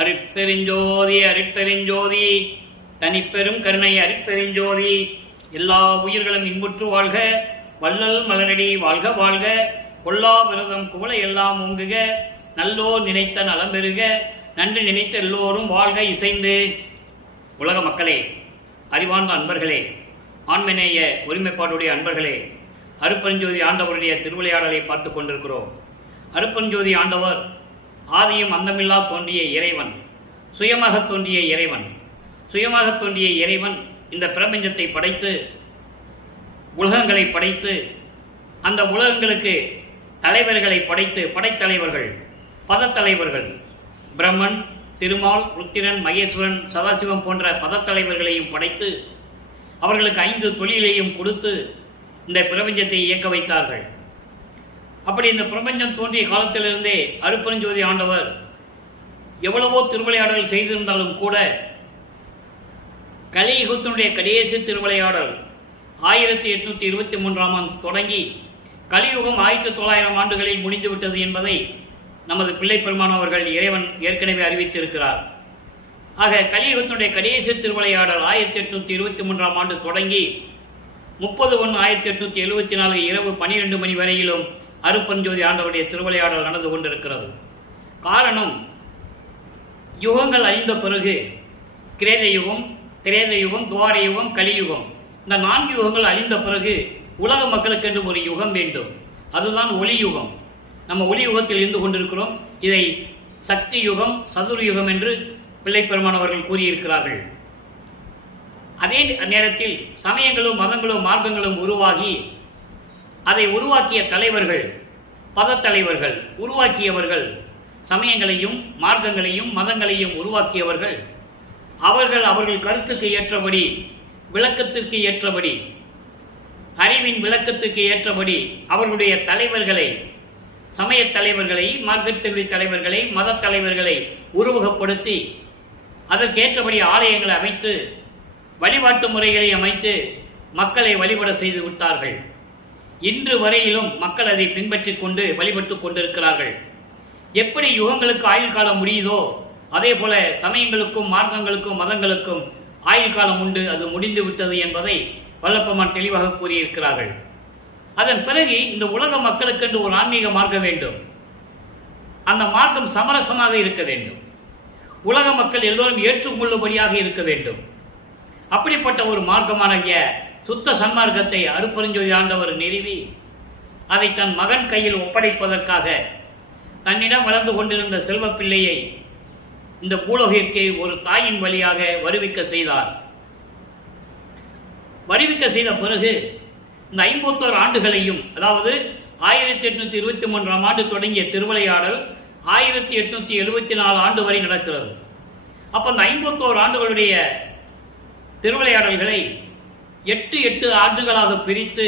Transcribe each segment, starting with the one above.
அருட்பெருஞ்சோதி அருட்பெருஞ்சோதி தனிப்பெரும் கருணை அருட்பெருஞ்சோதி. எல்லா உயிர்களும் இன்புற்று வாழ்க, வள்ளல் மலரடி வாழ்க வாழ்க, கொல்லா விரதம் குவளை எல்லாம் ஓங்குக, நல்லோர் நினைத்த நலம் பெறுக, நன்றி நினைத்த எல்லோரும் வாழ்க இசைந்து. உலக மக்களே, அறிவார்ந்த அன்பர்களே, ஆண்மநேய ஒருமைப்பாடுடைய அன்பர்களே, அருட்பெருஞ்சோதி ஆண்டவருடைய திருவிளையாடலை பார்த்து கொண்டிருக்கிறோம். அருட்பெருஞ்சோதி ஆண்டவர் ஆதியும் அந்தமில்லா தோன்றிய இறைவன், சுயமாக தோன்றிய இறைவன். சுயமாக தோன்றிய இறைவன் இந்த பிரபஞ்சத்தை படைத்து, உலகங்களை படைத்து, அந்த உலகங்களுக்கு தலைவர்களை படைத்து, படைத்தலைவர்கள், பதத்தலைவர்கள், பிரம்மன், திருமால், ருத்திரன், மகேஸ்வரன், சதாசிவம் போன்ற பதத்தலைவர்களையும் படைத்து, அவர்களுக்கு 5 தொழிலையும் கொடுத்து இந்த பிரபஞ்சத்தை இயக்க வைத்தார்கள். அப்படி இந்த பிரபஞ்சம் தோன்றிய காலத்திலிருந்தே அருட்பெருஞ்சோதி ஆண்டவர் எவ்வளவோ திருவிளையாடல் செய்திருந்தாலும் கூட, கலியுகத்தினுடைய கடைசி திருவிளையாடல் 1823ஆம் ஆண்டு தொடங்கி கலியுகம் 1900 ஆண்டுகளில் முடிந்துவிட்டது என்பதை நமது பிள்ளை பெருமானவர்கள் இறைவன் ஏற்கனவே அறிவித்திருக்கிறார். ஆக கலியுகத்தினுடைய கடைசி திருவிளையாடல் 1823ஆம் ஆண்டு தொடங்கி 30/1/1874 இரவு 12 மணி வரையிலும் அருட்பெருஞ்சோதி ஆண்டவருடைய திருவிளையாடல் நடந்து கொண்டிருக்கிறது. காரணம், யுகங்கள் அழிந்த பிறகு கிரேத யுகம், திரேத யுகம், துவார யுகம், கலியுகம், இந்த 4 யுகங்கள் அழிந்த பிறகு உலக மக்களுக்கென்று ஒரு யுகம் வேண்டும். அதுதான் ஒளி யுகம். நம்ம ஒளி யுகத்தில் இருந்து கொண்டிருக்கிறோம். இதை சக்தி யுகம், சதுர் யுகம் என்று பிள்ளை பெருமானவர்கள் கூறியிருக்கிறார்கள். அதே நேரத்தில் சமயங்களும் மதங்களும் மார்க்கங்களும் உருவாகி, அதை உருவாக்கிய தலைவர்கள், பதத்தலைவர்கள், உருவாக்கியவர்கள், சமயங்களையும் மார்க்கங்களையும் மதங்களையும் உருவாக்கியவர்கள், அவர்கள் கருத்துக்கு ஏற்றபடி, விளக்கத்திற்கு ஏற்றபடி, அறிவின் விளக்கத்துக்கு ஏற்றபடி அவர்களுடைய தலைவர்களை, சமய தலைவர்களை, மார்க்கத்தினுடைய தலைவர்களை, மத தலைவர்களை உருவகப்படுத்தி அதற்கேற்றபடி ஆலயங்களை அமைத்து, வழிபாட்டு முறைகளை அமைத்து மக்களை வழிபட செய்து விட்டார்கள். இன்று வரையிலும் மக்கள் அதை பின்பற்றிக் கொண்டு வழிபட்டு கொண்டிருக்கிறார்கள். எப்படி யுகங்களுக்கு ஆயுள் காலம் முடியுதோ அதே போல சமயங்களுக்கும் மார்க்கங்களுக்கும் மதங்களுக்கும் ஆயுள் காலம் உண்டு, அது முடிந்து விட்டது என்பதை வல்லப்பெருமான் தெளிவாக கூறியிருக்கிறார்கள். அதன் பிறகு இந்த உலக மக்களுக்கென்று ஒரு ஆன்மீக மார்க்கம் வேண்டும். அந்த மார்க்கம் சமரசமாக இருக்க வேண்டும். உலக மக்கள் எல்லோரும் ஏற்றுக்கொள்ளும்படியாக இருக்க வேண்டும். அப்படிப்பட்ட ஒரு மார்க்கமான சுத்த சன்மார்க்கத்தை அருட்பெருஞ்சோதி ஆண்டவர் நிறுவி அதை தன் மகன் கையில் ஒப்படைப்பதற்காக தன்னிடம் வளர்ந்து கொண்டிருந்த செல்வ பிள்ளையை இந்த பூலோகிற்கு ஒரு தாயின் வழியாக வருவிக்க செய்தார். வருவிக்க செய்த பிறகு இந்த 51 ஆண்டுகளையும், அதாவது 1823ஆம் ஆண்டு தொடங்கிய திருவிளையாடல் 1874 ஆண்டு வரை நடக்கிறது. அப்போ அந்த 51 ஆண்டுகளுடைய திருவிளையாடல்களை 8 ஆண்டுகளாக பிரித்து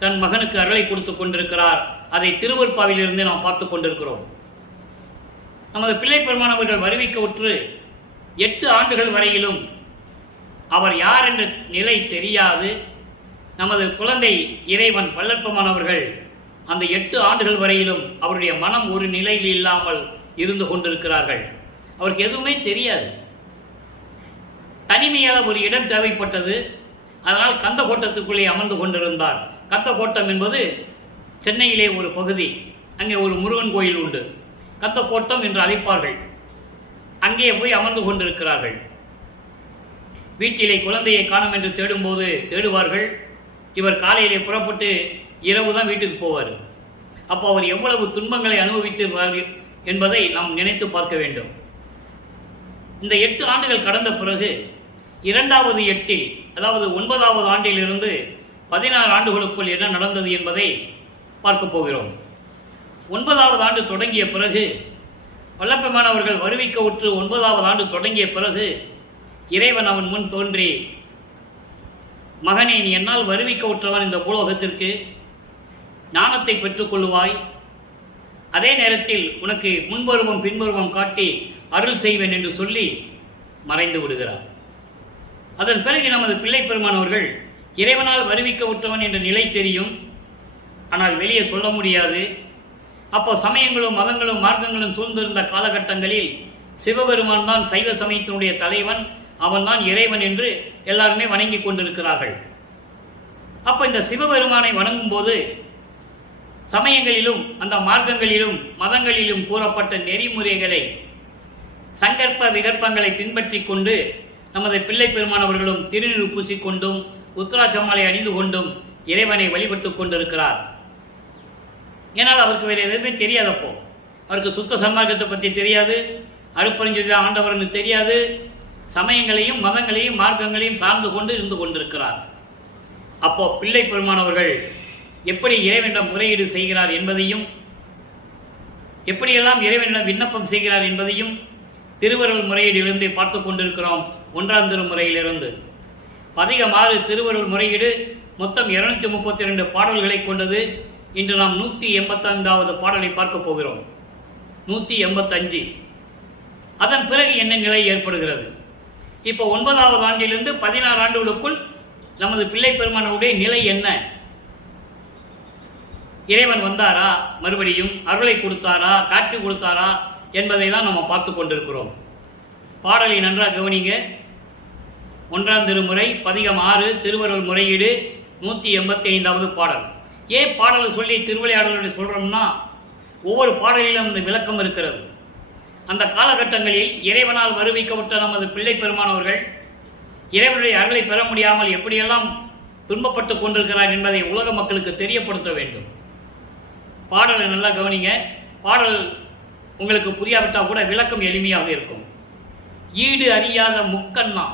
தன் மகனுக்கு அருளை கொடுத்து கொண்டிருக்கிறார். அதை திருவருட்பாவிலிருந்து நாம் பார்த்து கொண்டிருக்கிறோம். நமது பிள்ளை பெருமானவர்கள் வருவிக்க உற்று 8 ஆண்டுகள் வரையிலும் அவர் யார் என்ற நிலை தெரியாது. நமது குழந்தை இறைவன் வல்லற்பெருமானவர்கள் அந்த 8 ஆண்டுகள் வரையிலும் அவருடைய மனம் ஒரு நிலையில் இல்லாமல் இருந்து கொண்டிருக்கிறார்கள். அவருக்கு எதுவுமே தெரியாது. தனிமையாக ஒரு இடம் தேவைப்பட்டது. அதனால் கந்தக்கோட்டத்துக்குள்ளே அமர்ந்து கொண்டிருந்தார். கந்தக்கோட்டம் என்பது சென்னையிலே ஒரு பகுதி. அங்கே ஒரு முருகன் கோயில் உண்டு. கந்தக்கோட்டம் என்று அழைப்பார்கள். அங்கே போய் அமர்ந்து கொண்டிருக்கிறார்கள். வீட்டிலே குழந்தையை காணோம் என்று தேடும்போது தேடுவார்கள். இவர் காலையிலே புறப்பட்டு இரவு தான் வீட்டுக்கு போவார். அப்போ அவர் எவ்வளவு துன்பங்களை அனுபவித்திருக்கிறார் என்பதை நாம் நினைத்து பார்க்க வேண்டும். இந்த 8 ஆண்டுகள் கடந்த பிறகு 2வது 8, அதாவது 9வது ஆண்டிலிருந்து 16 ஆண்டுகளுக்குள் என்ன நடந்தது என்பதை பார்க்க போகிறோம். 9வது ஆண்டு தொடங்கிய பிறகு வல்லப்பெருமானவர்கள் வருவிக்க உற்று 9வது ஆண்டு தொடங்கிய பிறகு இறைவன் அவன் முன் தோன்றி, மகனே, நீ என்னால் வருவிக்க உற்றவன் இந்த பூலோகத்திற்கு, ஞானத்தை பெற்றுக்கொள்ளுவாய். அதே நேரத்தில் உனக்கு முன்பருவம் பின்பருவம் காட்டி அருள் செய்வேன் என்று சொல்லி மறைந்து விடுகிறார். அதன் பிறகு நமது பிள்ளை பெருமானவர்கள் இறைவனால் வருவிக்க உற்றவன் என்ற நிலை தெரியும், ஆனால் வெளியே சொல்ல முடியாது. அப்போ சமயங்களும் மதங்களும் மார்க்கங்களும் சூழ்ந்திருந்த காலகட்டங்களில் சிவபெருமான் தான் சைவ சமயத்தினுடைய தலைவன், அவன் தான் இறைவன் என்று எல்லாருமே வணங்கி கொண்டிருக்கிறார்கள். அப்ப இந்த சிவபெருமானை வணங்கும் போது சமயங்களிலும் அந்த மார்க்கங்களிலும் மதங்களிலும் கூறப்பட்ட நெறிமுறைகளை சங்கற்ப விகற்பங்களை பின்பற்றி கொண்டு நமது பிள்ளை பெருமானவர்களும் திருநீறு பூசிக்கொண்டும் உத்தராட்சமாலை அணிந்து கொண்டும் இறைவனை வழிபட்டுக் கொண்டிருக்கிறார். ஏன்னால் அவருக்கு வேறு எதுவுமே தெரியாதப்போ, அவருக்கு சுத்த சன்மார்க்கத்தை பற்றி தெரியாது, அருட்பெருஞ்சோதி ஆண்டவர்னு தெரியாது, சமயங்களையும் மதங்களையும் மார்க்கங்களையும் சார்ந்து கொண்டு இருந்து கொண்டிருக்கிறார். அப்போ பிள்ளை பெருமானவர்கள் எப்படி இறைவனிடம் முறையீடு செய்கிறார் என்பதையும், எப்படியெல்லாம் இறைவனிடம் விண்ணப்பம் செய்கிறார் என்பதையும் திருவருள் முறையீடிலிருந்து பார்த்து கொண்டிருக்கிறோம். 1ஆம் திருமுறையிலிருந்து பதிகம் 6 திருவருள் முறையீடு மொத்தம் 232 பாடல்களை கொண்டது. இன்று நாம் 185வது பாடலை பார்க்க போகிறோம். 185. அதன் பிறகு என்ன நிலை ஏற்படுகிறது? இப்போ 9வது ஆண்டிலிருந்து 16 ஆண்டுகளுக்குள் நமது பிள்ளை பெருமானுடைய நிலை என்ன? இறைவன் வந்தாரா, மறுபடியும் அருளை கொடுத்தாரா, காட்சி கொடுத்தாரா என்பதை தான் நம்ம பார்த்து கொண்டிருக்கிறோம். பாடலை நன்றாக கவனிங்க. 1ஆம் திருமுறை பதிகம் 6 திருவருள் முறையீடு 185வது பாடல். ஏன் பாடலை சொல்லி திருவிளையாடலுடைய சொல்கிறோம்னா, ஒவ்வொரு பாடலிலும் அந்த விளக்கம் இருக்கிறது. அந்த காலகட்டங்களில் இறைவனால் வருவிக்கப்பட்ட நமது பிள்ளை பெருமானவர்கள் இறைவனுடைய அருளை பெற முடியாமல் எப்படியெல்லாம் துன்பப்பட்டு கொண்டிருக்கிறார் என்பதை உலக மக்களுக்கு தெரியப்படுத்த வேண்டும். பாடலை நல்லா கவனிங்க. பாடல் உங்களுக்கு புரியாவிட்டால் கூட விளக்கம் எளிமையாக இருக்கும். ஈடு அறியாத முக்கண்ணா,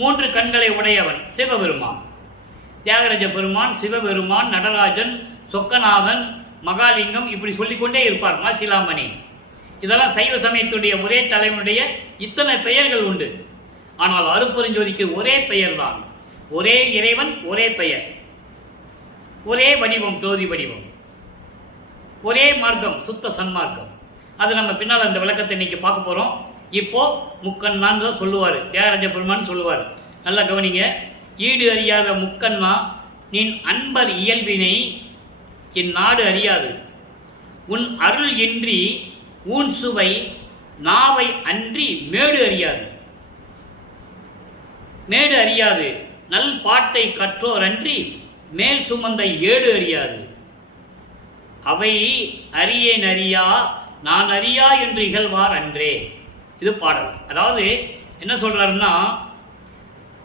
3 கண்களை உடையவன் சிவபெருமான். தியாகராஜ பெருமான், சிவபெருமான், நடராஜன், சொக்கநாதன், மகாலிங்கம், இப்படி சொல்லிக்கொண்டே இருப்பார். மாசிலாமணி, இதெல்லாம் சைவ சமயத்துடைய ஒரே தலைவனுடைய இத்தனை பெயர்கள் உண்டு. ஆனால் அருட்பெருஞ்சோதிக்கு ஒரே பெயர் தான். ஒரே இறைவன், ஒரே பெயர், ஒரே வடிவம், ஜோதி வடிவம், ஒரே மார்க்கம், சுத்த சன்மார்க்கம். அது நம்ம பின்னால் அந்த விளக்கத்தை இன்னைக்கு பார்க்க போகிறோம். இப்போ முக்கண்ணான்னு தான் சொல்லுவார், தியாகராஜ பெருமான் சொல்லுவார். நல்லா கவனிங்க. ஈடு அறியாத முக்கண்ணா, நின் அன்பர் இயல்பினை என் நாடு அறியாது. உன் அருள் இன்றி ஊன் சுவை நாவை அன்றி மேடு அறியாது. மேடு அறியாது. நல் பாட்டை கற்றோர் அன்றி மேல் சுமந்த ஏடு அறியாது. அவை அறியேன் அறியா நான் அறியா என்று இகழ்வார் அன்றே. இது பாடல். அதாவது என்ன சொல்றாருன்னா,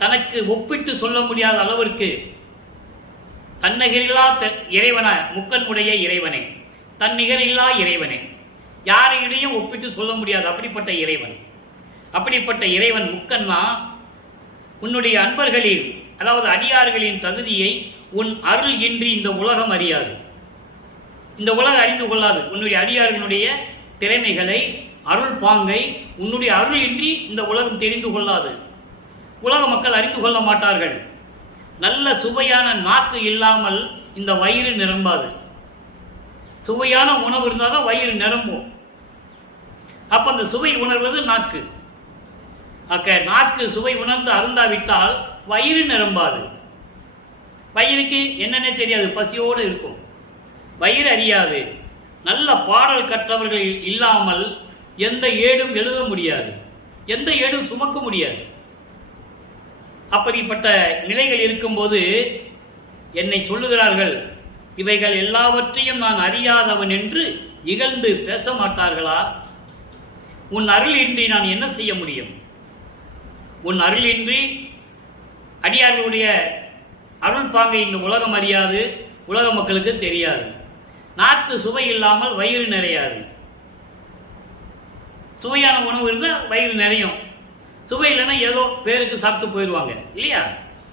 தனக்கு ஒப்பிட்டு சொல்ல முடியாத அளவிற்கு தன்னிகரில்லா இறைவன, முக்கன்முடைய இறைவனே, தன்னிகரில்லா இறைவனே, யாரையிடையும் ஒப்பிட்டு சொல்ல முடியாது அப்படிப்பட்ட இறைவன். அப்படிப்பட்ட இறைவன் முக்கன்னா, உன்னுடைய அன்பர்களின், அதாவது அடியார்களின் தகுதியை உன் அருள் இன்றி இந்த உலகம் அறியாது. இந்த உலகம் அறிந்து கொள்ளாது. உன்னுடைய அடியார்களுடைய திறமைகளை, அருள் பாங்கை உன்னுடைய அருள் இன்றி இந்த உலகம் தெரிந்து கொள்ளாது. உலக மக்கள் அறிந்து கொள்ள மாட்டார்கள். நல்ல சுவையான நாக்கு இல்லாமல் இந்த வயிறு நிரம்பாது. சுவையான உணவு இருந்தால் தான் வயிறு நிரம்பும். அப்ப அந்த சுவை உணர்வது நாக்கு. நாக்கு சுவை உணர்ந்து அருந்தாவிட்டால் வயிறு நிரம்பாது. வயிறுக்கு என்னன்னே தெரியாது, பசியோடு இருக்கும். வயிறு அறியாது. நல்ல பாடல் கற்றவர்கள் இல்லாமல் எந்த ஏடும் எழுத முடியாது, எந்த ஏடும் சுமக்க முடியாது. அப்படிப்பட்ட நிலைகள் இருக்கும்போது என்னை சொல்லுகிறார்கள், இவைகள் எல்லாவற்றையும் நான் அறியாதவன் என்று இகழ்ந்து பேச மாட்டார்களா? உன் அருள் இன்றி நான் என்ன செய்ய முடியும்? உன் அருள் இன்றி அடியார்களுடைய அருள் பாங்கை இந்த உலகம் அறியாது, உலக மக்களுக்கு தெரியாது. நாக்கு சுவை இல்லாமல் வயிறு நிறையாது. சுவையான உணவு இருந்தால் வயிறு நிறையும். சுவை இல்லைன்னா ஏதோ பேருக்கு சாப்பிட்டு போயிடுவாங்க இல்லையா?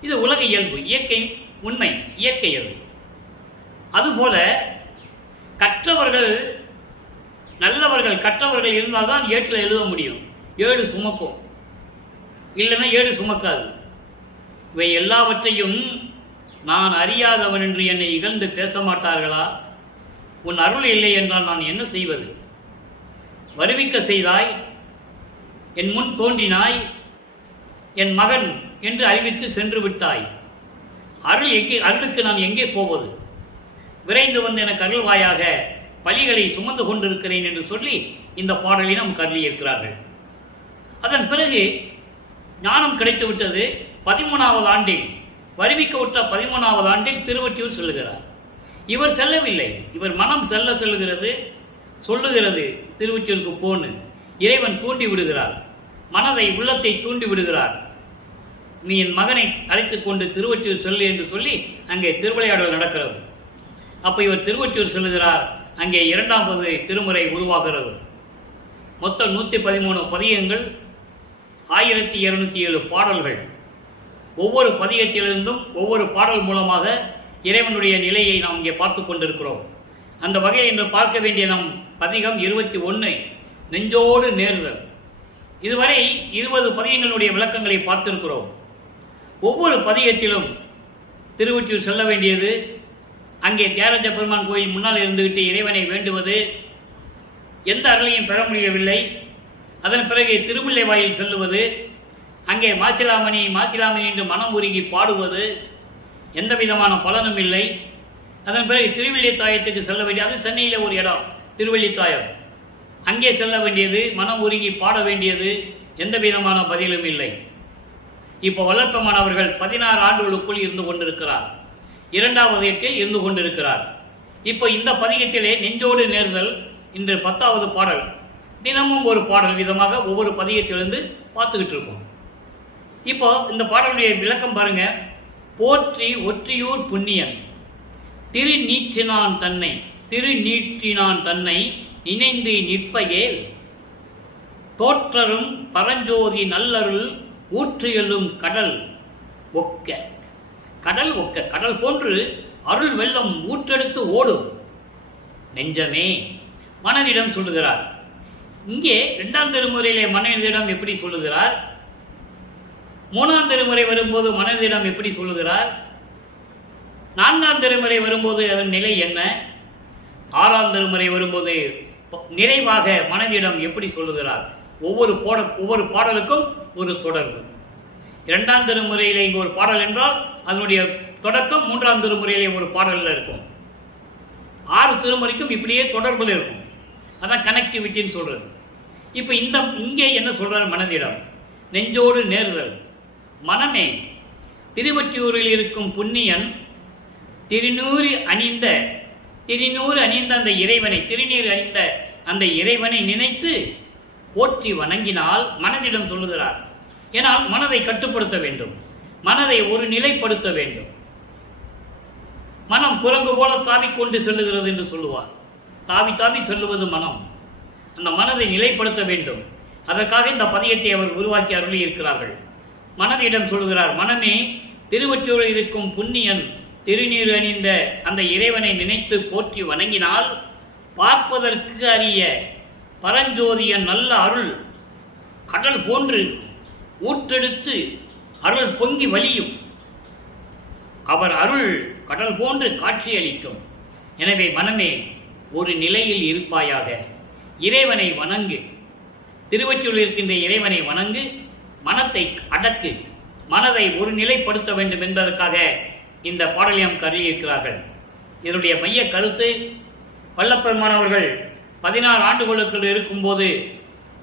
இது உலக இயல்பு, இயற்கை உண்மை, இயற்கை அது. அதுபோல கற்றவர்கள், நல்லவர்கள், கற்றவர்கள் இருந்தால் தான் ஏட்டில் எழுத முடியும். ஏடு சுமக்கும், இல்லைன்னா ஏடு சுமக்காது. இவை எல்லாவற்றையும் நான் அறியாதவன் என்று என்னை இகழ்ந்து பேச மாட்டார்களா? உன் அருள் இல்லை என்றால் நான் என்ன செய்வது? வருவிக்க செய்தாய், என் முன் தோன்றினாய், என் மகன் என்று அறிவித்து சென்று விட்டாய். அருளுக்கு நான் எங்கே போவது? விரைந்து வந்து எனக்கு அருள்வாயாக, பலிகளை சுமந்து கொண்டிருக்கிறேன் என்று சொல்லி இந்த பாடலை நாம் கருதியிருக்கிறார்கள். அதன் பிறகு ஞானம் கிடைத்துவிட்டது. 13வது ஆண்டில், வருவிக்க விட்ட 13வது ஆண்டில் திருவொற்றியூர் செல்லுகிறார். இவர் செல்லவில்லை, இவர் மனம் சொல்லுகிறது திருவொற்றியூருக்கு போன்னு. இறைவன் தூண்டி விடுகிறார், மனதை உள்ளத்தை தூண்டி விடுகிறார். நீ என் மகனை அழைத்துக் கொண்டு திருவொற்றியூர் செல்லு என்று சொல்லி அங்கே திருவிளையாடல் நடக்கிறது. அப்போ இவர் திருவொற்றியூர் செல்லுகிறார். அங்கே 2வது திருமுறை உருவாகிறது. மொத்தம் 113 பதிகங்கள், 1207 பாடல்கள். ஒவ்வொரு பதிகத்திலிருந்தும் ஒவ்வொரு பாடல் மூலமாக இறைவனுடைய நிலையை நாம் இங்கே பார்த்து கொண்டிருக்கிறோம். அந்த வகையில் இன்று பார்க்க வேண்டிய நம் பதிகம் 21 நெஞ்சோடு நேர்தல். இதுவரை 20 பதிகங்களுடைய விளக்கங்களை பார்த்திருக்கிறோம். ஒவ்வொரு பதிகத்திலும் திருவொற்றியூர் செல்ல வேண்டியது, அங்கே தியாகராஜ பெருமான் கோயில் முன்னால் இருந்துவிட்டு இறைவனை வேண்டுவது, எந்த அருளையும் பெற முடியவில்லை. அதன் பிறகு திருமுல்லை வாயில் செல்லுவது, அங்கே மாசிலாமணி என்று மனம் உருகி பாடுவது, எந்த விதமான பலனும் இல்லை. அதன் பிறகு திருவள்ளித்தாயத்துக்கு செல்ல வேண்டியது, அது சென்னையில் ஒரு இடம் திருவள்ளித்தாயம், அங்கே செல்ல வேண்டியது, மனம் உருகி பாட வேண்டியது, எந்த விதமான பதிலும் இல்லை. இப்போ வல்லற்பெருமான் அவர்கள் 16 ஆண்டுகளுக்குள் இருந்து கொண்டிருக்கிறார், 2வது ஏட்டில் இருந்து கொண்டிருக்கிறார். இப்போ இந்த பதிகத்திலே நெஞ்சோடு நேர்தல் இன்று 10வது பாடல். தினமும் ஒரு பாடல் விதமாக ஒவ்வொரு பதிகத்திலிருந்து பார்த்துக்கிட்டு இருக்கோம். இப்போ இந்த பாடலுடைய விளக்கம் பாருங்க. போற்றி ஒற்றியூர் புண்ணியன் திருநீற்றினான் தன்னை நினைந்து நிற்பகேல் தோற்றரும் பரஞ்சோதி நல்லருள் ஊற்றியலும் கடல் ஒக்க கடல் போன்று அருள் வெள்ளம் ஊற்றெடுத்து ஓடும் நெஞ்சமே மனதிடம் சொல்லுகிறார். இங்கே 2ஆம் திருமுறையிலே மனதிடம் எப்படி சொல்லுகிறார், 3ஆம் திருமுறை வரும்போது மனதிடம் எப்படி சொல்லுகிறார், 4ஆம் திருமுறை வரும்போது அதன் நிலை என்ன, 6ஆம் திருமுறை வரும்போது நிறைவாக மனதிடம் எப்படி சொல்லுகிறார். ஒவ்வொரு பாடலுக்கும் ஒரு தொடர்பு. 2ஆம் திருமுறையிலே இங்கே ஒரு பாடல் என்றால் அதனுடைய தொடக்கம் 3ஆம் திருமுறையிலே ஒரு பாடலில் இருக்கும். 6 திருமுறைக்கும் இப்படியே தொடர்பில் இருக்கும். அதான் கனெக்டிவிட்டின்னு சொல்றது. இப்போ இங்கே என்ன சொல்றார் மனதிடம், நெஞ்சோடு நேர்தல். மனமே, திருவொற்றியூரில் இருக்கும் புண்ணியன் திருநீறு அணிந்த அந்த இறைவனை, திருநீர் அணிந்த அந்த இறைவனை நினைத்து போற்றி வணங்கினால் மனதிடம் சொல்லுகிறார். ஏனால் மனதை கட்டுப்படுத்த வேண்டும், மனதை ஒரு நிலைப்படுத்த வேண்டும். மனம் குரங்கு போல தாவிக்கொண்டு செல்லுகிறது என்று சொல்லுவார். தாவி செல்லுவது மனம். அந்த மனதை நிலைப்படுத்த வேண்டும். அதற்காக இந்த பதியத்தை அவர் உருவாக்கி அருளி இருக்கிறார்கள். மனதிடம் சொல்லுகிறார், மனமே, திருவொற்றியூரில் இருக்கும் புண்ணியன் திருநீர் அணிந்த அந்த இறைவனை நினைத்து போற்றி வணங்கினால் பார்ப்பதற்கு அரிய பரஞ்சோதியன் நல்ல அருள் கடல் போன்று ஊற்றெடுத்து அருள் பொங்கி வலியும். அவர் அருள் கடல் போன்று காட்சியளிக்கும். எனவே மனமே, ஒரு நிலையில் இருப்பாயாக, இறைவனை வணங்கு, திருவொற்றியூரில் இருக்கின்ற இறைவனை வணங்கு, மனத்தை அடக்கு, மனதை ஒரு நிலைப்படுத்த வேண்டும் என்பதற்காக இந்த பாடலியம் கருதியிருக்கிறார்கள். இதனுடைய மைய கருத்து, வல்லப்பெருமான் அவர்கள் 16 ஆண்டுகளுக்குள் இருக்கும்போது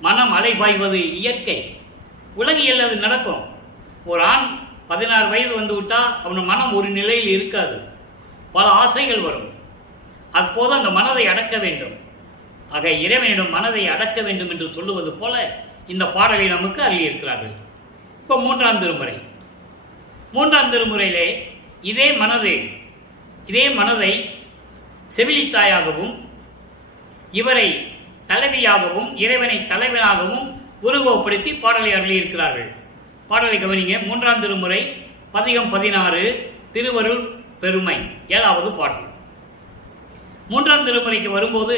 மனம் அலைபாய்வது இயற்கை, உலகியல் அது நடக்கும். ஒரு ஆண் 16 வயது வந்து விட்டால் அவன் மனம் ஒரு நிலையில் இருக்காது, பல ஆசைகள் வரும். அப்போது அந்த மனதை அடக்க வேண்டும். ஆக இறைவனிடம் மனதை அடக்க வேண்டும் என்று சொல்லுவது போல இந்த பாடலை நமக்கு அருளியிருக்கிறார்கள். இப்போ 3ஆம் திருமுறை. 3ஆம் திருமுறையிலே இதே மனதை செவிலித்தாயாகவும் இவரை தலைவியாகவும் இறைவனை தலைவனாகவும் உருவப்படுத்தி பாடலை அருளியிருக்கிறார்கள். பாடலை கவனிங்க. 3ஆம் திருமுறை பதிகம் 16 திருவருள் பெருமை 7வது பாடல். 3ஆம் திருமுறைக்கு வரும்போது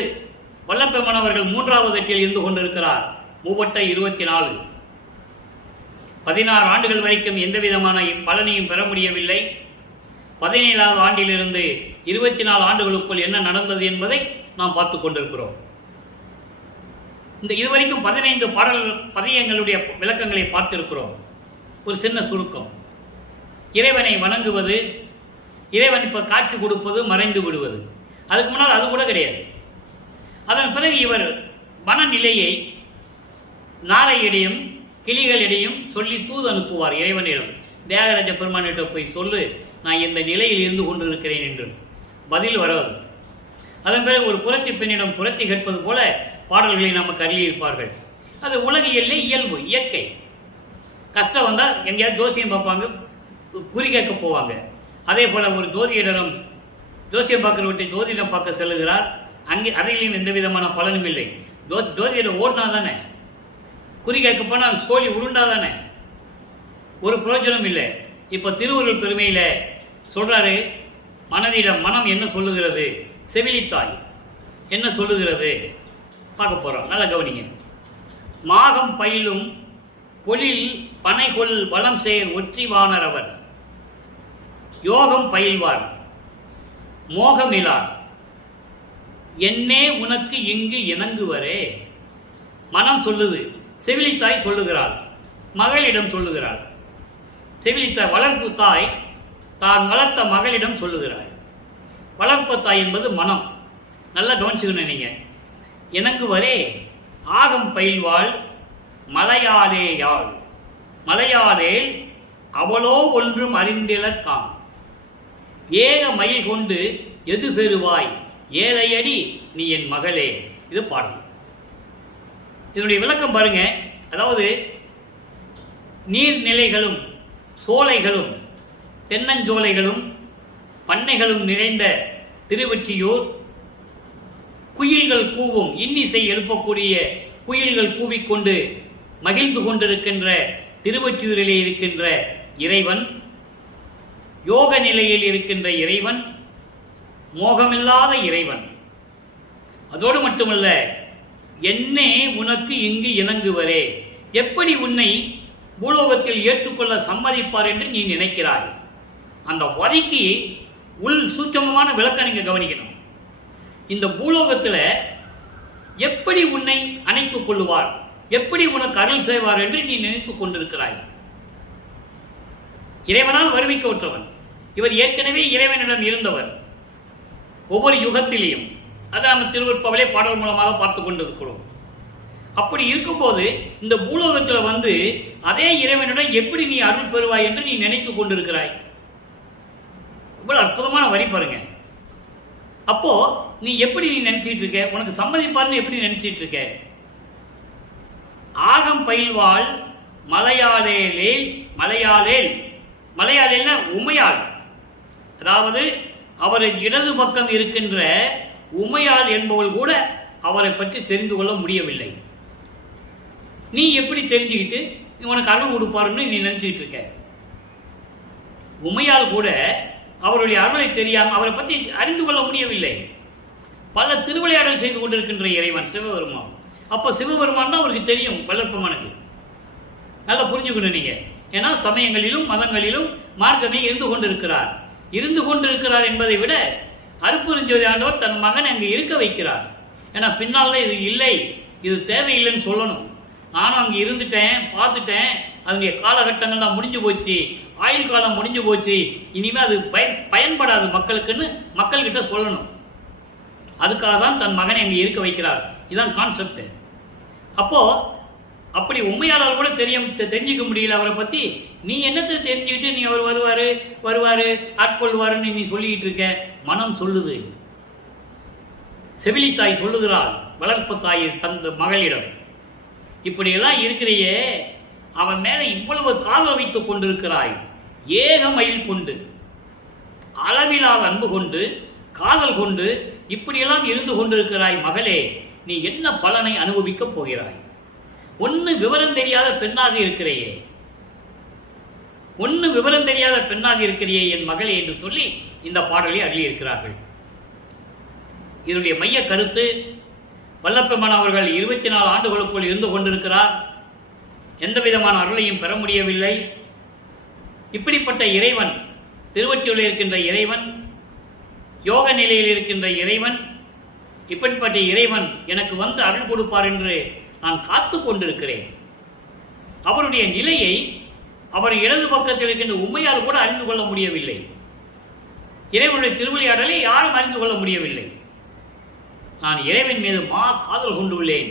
வல்லப்பெருமான் அவர்கள் 3வது எட்டில் இருந்து கொண்டிருக்கிறார். 24 16 ஆண்டுகள் வரைக்கும் எந்த விதமான பலனையும் பெற முடியவில்லை. 17வது ஆண்டிலிருந்து 24 ஆண்டுகளுக்குள் என்ன நடந்தது என்பதை நாம் பார்த்து கொண்டிருக்கிறோம். இந்த இதுவரைக்கும் 15 பதியங்களுடைய விளக்கங்களை பார்த்திருக்கிறோம். ஒரு சின்ன சுருக்கம். இறைவனை வணங்குவது, இறைவன் இப்போ காட்சி கொடுப்பது, மறைந்து விடுவது. அதுக்கு முன்னால் அது கூட கிடையாது. அதன் பிறகு இவர் மனநிலையை நாரையிடையும் கிளிகளிடையும் சொல்லி தூது அனுப்புவார் இறைவனிடம். தியாகராஜ பெருமானிட்ட போய் சொல்லு, நான் இந்த நிலையில் இருந்து கொண்டு இருக்கிறேன் என்று. பதில் வராது. அதன் பிறகு ஒரு புரட்சி பெண்ணிடம் புரட்சி கேட்பது போல பாடல்களை நமக்கு அருளியிருப்பார்கள். அது உலகியல்லே இயல்பு, இயற்கை. கஷ்டம் வந்தால் எங்கேயாவது ஜோசியம் பார்ப்பாங்க, குறி கேட்க போவாங்க. அதே போல ஒரு ஜோதிடரும் ஜோசியம் பார்க்கிறவற்றை ஜோதிடம் பார்க்க செல்லுகிறார். அங்கே அதிலையும் எந்த விதமான பலனும் இல்லை. ஜோதிடம் ஓடினா தானே, குறி கேட்க போனால் சோழி உருண்டா தானே, ஒரு பிரயோஜனம் இல்லை. இப்போ திருவருள் பெருமையில் சொல்றாரு, மனதிடம் மனம் என்ன சொல்லுகிறது, செவிலித்தாய் என்ன சொல்லுகிறது பார்க்க போறோம். நல்லா கவனிங்க. மாகம் பயிலும் பொழில் பனைகொள் வளம் சேர் ஒற்றிவானர் அவர் யோகம் பயில்வார் மோகமிலார் என்னே உனக்கு இங்கு இணங்குவரே. மனம் சொல்லுது, செவிலித்தாய் சொல்லுகிறாள், மகளிடம் சொல்லுகிறாள். செவிலித்தாய் வளர்ப்பு தாய் தான் வளர்த்த மகளிடம் சொல்லுகிறாள். வளர்ப்பு தாய் என்பது மனம். நல்லா கவனிச்சுக்கணும் நீங்க. இணங்குவரே ஆகம் பயில்வாள் மலையாளே யாழ் மலையாளே அவளோ ஒன்றும் அறிந்திழக்காம் ஏக மயில் கொண்டு எது பெறுவாய் ஏழையடி நீ என் மகளே. இது பாடல். இதனுடைய விளக்கம் பாருங்க. அதாவது நீர்நிலைகளும் சோலைகளும் தென்னஞ்சோலைகளும் பண்ணைகளும் நிறைந்த திருவொற்றியூர், குயில்கள் கூவும் இன்னிசை எழுப்பக்கூடிய குயில்கள் கூவிக்கொண்டு மகிழ்ந்து கொண்டிருக்கின்ற திருவொற்றியூரிலே இருக்கின்ற இறைவன், யோக நிலையில் இருக்கின்ற இறைவன், மோகமில்லாத இறைவன். அதோடு மட்டுமல்ல, என்னே உனக்கு இங்கு இணங்குவரே, எப்படி உன்னை பூலோகத்தில் ஏற்றுக்கொள்ள சம்மதிப்பார் என்று நீ நினைக்கிறாய். அந்த வரிக்கு உள் சூட்சமமான விளக்கம் நீங்க கவனிக்கணும். இந்த பூலோகத்தில் எப்படி உன்னை அணைத்துக் கொள்ளுவார், எப்படி உனக்கு அருள் செய்வார் என்று நீ நினைத்துக் கொண்டிருக்கிறாய். இறைவனால் வருவிக்கவுற்றவன் இவர். ஏற்கனவே இறைவனிடம் இருந்தவர் ஒவ்வொரு யுகத்திலேயும். அதை நம்ம திருவருட்பாவிலே பாடல் மூலமாக பார்த்து கொண்டிருக்கிறோம். அப்படி இருக்கும்போது இந்த பூலோகத்தில் வந்து அதே இறைவனிடம் எப்படி நீ அருள் பெறுவாய் என்று நீ நினைத்துக் கொண்டிருக்கிறாய். இவ்வளவு அற்புதமான வரி பாருங்க. அப்போ நீ எப்படி நீ நினைச்சிட்டு இருக்க, உனக்கு சம்மதிப்பார்னு எப்படி நினைச்சிட்டு இருக்க. ஆகம் பயில்வாள் மலையாளேல் மலையாளேல் மலையாளேல்னா உமையாள், அதாவது அவரை இடது பக்கம் இருக்கின்ற உமையாள் என்பவள் கூட அவரை பற்றி தெரிந்து கொள்ள முடியவில்லை. நீ எப்படி தெரிஞ்சுக்கிட்டு உனக்கு அருள் கொடுப்பாருன்னு நீ நினைச்சுக்கிட்டு இருக்க. உமையால் கூட அவருடைய அருளை தெரியாமல் அவரை பற்றி அறிந்து கொள்ள முடியவில்லை. பல திருவிளையாடல் செய்து கொண்டிருக்கின்ற இறைவன் சிவபெருமான். அப்போ சிவபெருமான் தான் அவருக்கு தெரியும் வளர்ப்பமானுக்கு. நல்லா புரிஞ்சுக்கணும் நீங்க. ஏன்னா சமயங்களிலும் மதங்களிலும் மார்க்கமே இருந்து கொண்டிருக்கிறார் என்பதை விட அருட்பெருஞ்சோதி ஆண்டவர் தன் மகனை அங்கு இருக்க வைக்கிறார். ஏன்னா பின்னால இது இல்லை, இது தேவையில்லைன்னு சொல்லணும். நானும் அங்கே இருந்துட்டேன், பார்த்துட்டேன், அதனுடைய காலகட்டங்கள்லாம் முடிஞ்சு போச்சு, ஆயுள் காலம் முடிஞ்சு போச்சு, இனிமேல் அது பயன்படாது மக்களுக்குன்னு மக்கள்கிட்ட சொல்லணும். அதுக்காக தான் தன் மகனை அங்கே இருக்க வைக்கிறார். இதுதான் கான்செப்ட். அப்போ அப்படி உண்மையாளர் கூட தெரிஞ்சுக்க முடியல அவரை பற்றி. நீ என்னத்தை தெரிஞ்சுக்கிட்டு நீ அவர் வருவார் ஆட்கொள்வாருன்னு நீ சொல்லிக்கிட்டு இருக்க. மனம் சொல்லுது, செவிலித்தாய் சொல்லுகிறாள் வளர்ப்பு தாய் தந்த மகளிடம். இப்படியெல்லாம் இருக்கிறையே, அவன் மேலே இவ்வளவு காதல் வைத்துக் கொண்டிருக்கிறாய், ஏக மயில் கொண்டு அளவிலாத அன்பு கொண்டு காதல் கொண்டு இப்படியெல்லாம் இருந்து கொண்டிருக்கிறாய் மகளே, நீ என்ன பலனை அனுபவிக்கப் போகிறாய். ஒன்று விவரம் தெரியாத பெண்ணாக இருக்கிறையே, என் மகளே என்று சொல்லி இந்த பாடலை அருளியிருக்கிறார்கள். இதனுடைய மைய கருத்து, வல்லப்பெருமான் அவர்கள் 24 ஆண்டுகளுக்குள் இருந்து கொண்டிருக்கிறார். எந்த விதமான அருளையும் பெற முடியவில்லை. இப்படிப்பட்ட இறைவன், திருவொற்றியூரில் இருக்கின்ற இறைவன், யோக நிலையில் இருக்கின்ற இறைவன், இப்படிப்பட்ட இறைவன் எனக்கு வந்து அருள் கொடுப்பார் என்று நான் காத்து கொண்டிருக்கிறேன். அவருடைய நிலையை அவர் இடது பக்கத்தில் இருக்கின்ற உண்மையால் கூட அறிந்து கொள்ள முடியவில்லை. இறைவனுடைய திருவிளையாடலை யாரும் அறிந்து கொள்ள முடியவில்லை. நான் இறைவன் மீது காதல் கொண்டுள்ளேன்,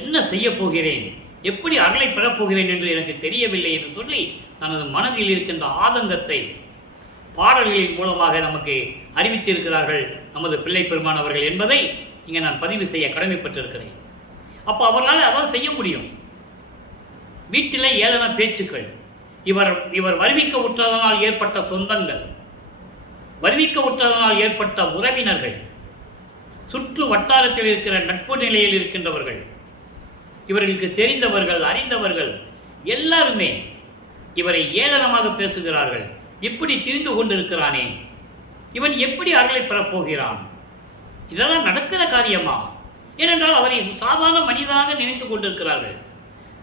என்ன செய்ய போகிறேன், எப்படி அருளை பெறப்போகிறேன் என்று எனக்கு தெரியவில்லை என்று சொல்லி தனது மனதில் இருக்கின்ற ஆதங்கத்தை பாடல்களின் மூலமாக நமக்கு அறிவித்திருக்கிறார்கள் நமது பிள்ளை பெருமான் அவர்கள் என்பதை இங்கே நான் பதிவு செய்ய கடமைப்பட்டிருக்கிறேன். அப்போ அவர்களால் அதான் செய்ய முடியும். வீட்டிலே ஏளன பேச்சுக்கள், இவர் வருவிக்க உற்றதனால் ஏற்பட்ட சொந்தங்கள், வருவிக்க உற்றதனால் ஏற்பட்ட உறவினர்கள், சுற்று வட்டாரத்தில் இருக்கிற நட்பு நிலையில் இருக்கின்றவர்கள், இவர்களுக்கு தெரிந்தவர்கள் அறிந்தவர்கள் எல்லாருமே இவரை ஏளனமாக பேசுகிறார்கள். இப்படி திரிந்து கொண்டிருக்கிறானே, இவன் எப்படி அருளை பெறப்போகிறான்? இதெல்லாம் நடக்கிற காரியமா? ஏனென்றால் அவரை சாதாரண மனிதனாக நினைத்துக் கொண்டிருக்கிறார்கள்.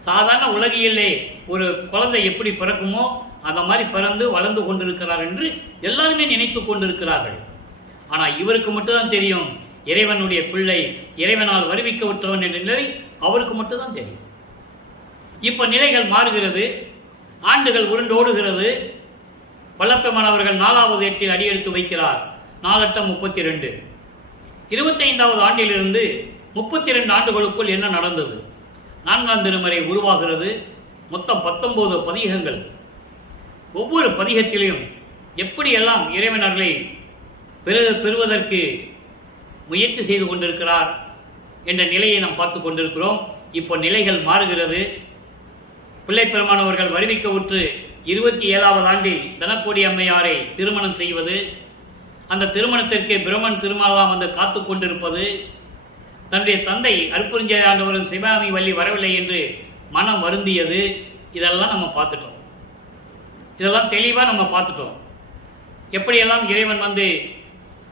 சாதாரண உலகிலே ஒரு குழந்தை எப்படி பிறக்குமோ அந்த மாதிரி பிறந்து வளர்ந்து கொண்டிருக்கிறார் என்று எல்லாருமே நினைத்து கொண்டிருக்கிறார்கள். ஆனால் இவருக்கு மட்டும்தான் தெரியும் இறைவனுடைய பிள்ளை, இறைவனால் வருவிக்க விட்டவன் என்ற நிலை அவருக்கு மட்டும்தான் தெரியும். இப்ப நிலைகள் மாறுகிறது, ஆண்டுகள் உருண்டோடுகிறது. வல்லப்பெருமான் அவர்கள் 4வது ஏட்டில் அடியெடுத்து வைக்கிறார். 4×32 25வது ஆண்டிலிருந்து 32 ஆண்டுகளுக்குள் என்ன நடந்தது? 4ஆம் திருமுறை உருவாகிறது. மொத்தம் 19 பதிகங்கள். ஒவ்வொரு பதிகத்திலும் எப்படியெல்லாம் இறைவனர்களை பெறுவதற்கு முயற்சி செய்து கொண்டிருக்கிறார் என்ற நிலையை நாம் பார்த்து கொண்டிருக்கிறோம். இப்போ நிலைகள் மாறுகிறது. பிள்ளை பெருமானவர்கள் வருவிக்க உற்று 27வது ஆண்டில் தனக்கோடி அம்மையாரை திருமணம் செய்வது, அந்த திருமணத்திற்கு பிரம்மன் திருமாலாம் வந்து காத்து கொண்டிருப்பது, தன்னுடைய தந்தை அருட்பெருஞ்சோதி ஆண்டவரும் சிவகாமி வள்ளி வரவில்லை என்று மனம் வருந்தியது, இதெல்லாம் நம்ம பார்த்துட்டோம். இதெல்லாம் தெளிவாக நம்ம பார்த்துட்டோம். எப்படியெல்லாம் இறைவன் வந்து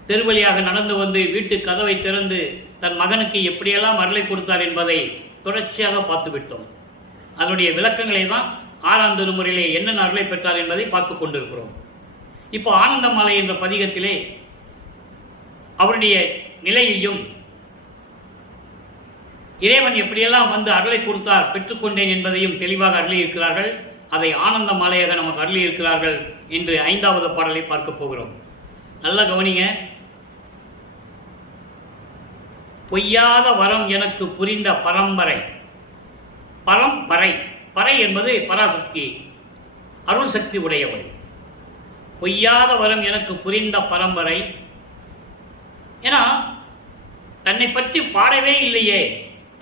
தெருவழியாக நடந்து வந்து வீட்டு கதவை திறந்து தன் மகனுக்கு எப்படியெல்லாம் அருளை கொடுத்தார் என்பதை தொடர்ச்சியாக பார்த்துவிட்டோம். அதனுடைய விளக்கங்களை தான் 6ஆம் திருமுறையிலே என்னென்ன அருளை பெற்றார் என்பதை பார்த்து கொண்டிருக்கிறோம். இப்போ ஆனந்த மாலை என்ற பதிகத்திலே அவருடைய நிலையையும் இறைவன் எப்படியெல்லாம் வந்து அருளை கொடுத்தார் பெற்றுக்கொண்டேன் என்பதையும் தெளிவாக அருளி இருக்கிறார்கள். அதை ஆனந்த மாலையாக நமக்கு அருளி இருக்கிறார்கள் என்று 5வது பாடலை பார்க்க போகிறோம். நல்லா கவனிங்க. பொய்யாத வரம் எனக்கு புரிந்த பரம்பரை. பரம்பரை, பறை என்பது பராசக்தி, அருள் சக்தி உடையவள். பொய்யாத வரம் எனக்கு புரிந்த பரம்பரை. ஏன்னா தன்னை பற்றி பாடவே இல்லையே,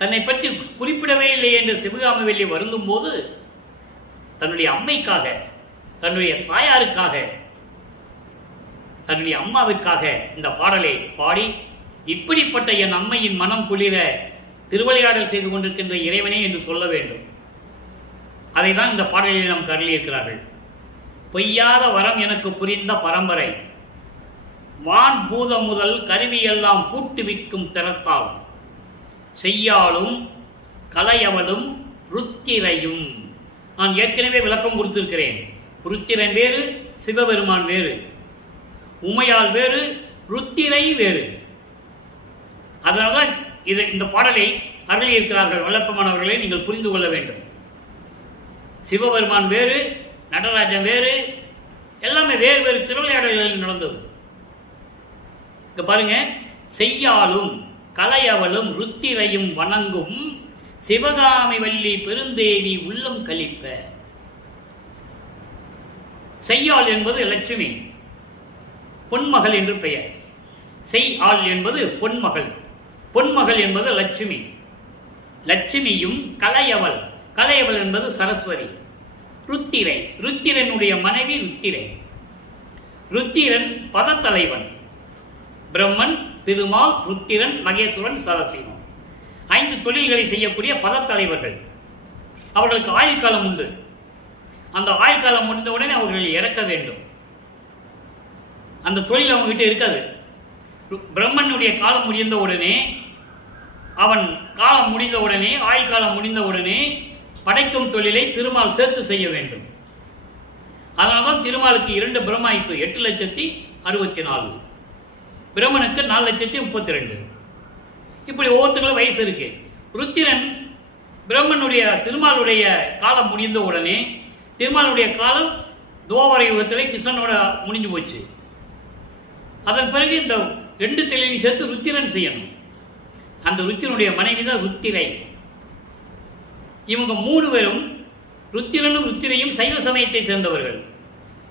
தன்னை பற்றி குறிப்பிடவே இல்லையே என்று சிவகாமி வள்ளி வருந்தும் போது தன்னுடைய அம்மைக்காக, தன்னுடைய தாயாருக்காக, தன்னுடைய அம்மாவிற்காக இந்த பாடலை பாடி, இப்படிப்பட்ட என் அம்மையின் மனம் குளிர திருவிளையாடல் செய்து கொண்டிருக்கின்ற இறைவனே என்று சொல்ல வேண்டும். அதை தான் இந்த பாடலில் நாம் கருளியிருக்கிறார்கள். பொய்யாத வரம் எனக்கு புரிந்த பரம்பரை, வான் பூதம் முதல் கருவியெல்லாம் பூட்டுவிக்கும் திறத்தால், செய்யாலும் கலையவளும் ருத்திரையும். நான் ஏற்கனவே விளக்கம் கொடுத்திருக்கிறேன். ருத்திரன் வேறு, சிவபெருமான் வேறு, உமையால் வேறு, ருத்திரை வேறு. அதனால்தான் இந்த பாடலை அருளியிருக்கிறார்கள் வல்லப்பெருமானவர்களை நீங்கள் புரிந்து கொள்ள வேண்டும். சிவபெருமான் வேறு, நடராஜன் வேறு, எல்லாமே வேறு வேறு திருவிளையாடல்களில் நடந்தது. இங்க பாருங்க, செய்யாலும் கலையவளும் ருத்திரையும் வணங்கும் சிவகாமி வள்ளி பெருந்தேவி உள்ளம் கழிப்ப. செய்யாள் என்பது லட்சுமி, பொன்மகள் என்று பெயர். செய் ஆள் என்பது பொன்மகள், பொன்மகள் என்பது லட்சுமி. லட்சுமியும் கலையவள், கலையவள் என்பது சரஸ்வதி. ருத்திரை, ருத்திரனுடைய மனைவி ருத்திரை. ருத்திரன் பதத்தலைவன். பிரம்மன், திருமால், ருத்திரன், மகேஸ்வரன், சதாசிவம் 5 தொழில்களை செய்யக்கூடிய பதத்தலைவர்கள். அவர்களுக்கு ஆயுள் காலம் உண்டு. அந்த ஆயுள் காலம் முடிந்தவுடனே அவர்கள் இறக்க வேண்டும். அந்த தொழில் அவங்ககிட்ட இருக்காது. பிரம்மனுடைய காலம் முடிந்த உடனே, அவன் காலம் முடிந்த உடனே, ஆயுள் காலம் முடிந்த உடனே படைக்கும் தொழிலை திருமால் சேர்த்து செய்ய வேண்டும். அதனால்தான் திருமாலுக்கு 2 பிரம்மாயுசு 8,64,000, பிரம்மனுக்கு 4,32,000. இப்படி ஒவ்வொருத்தங்களும் வயசு இருக்கு. ருத்திரன் பிரம்மனுடைய திருமாலுடைய காலம் முடிந்த உடனே, திருமாலுடைய காலம் துவாபர யுகத்திலே கிருஷ்ணனோட முடிஞ்சு போச்சு. அதன் பிறகு இந்த 2 தொழிலையும் சேர்த்து ருத்திரன் செய்யணும். அந்த ருத்திரனுடைய மனைவி தான் ருத்திரை. இவங்க 3 பேரும் ருத்திரனும் ருத்திரையும் சைவ சமயத்தை சேர்ந்தவர்கள்.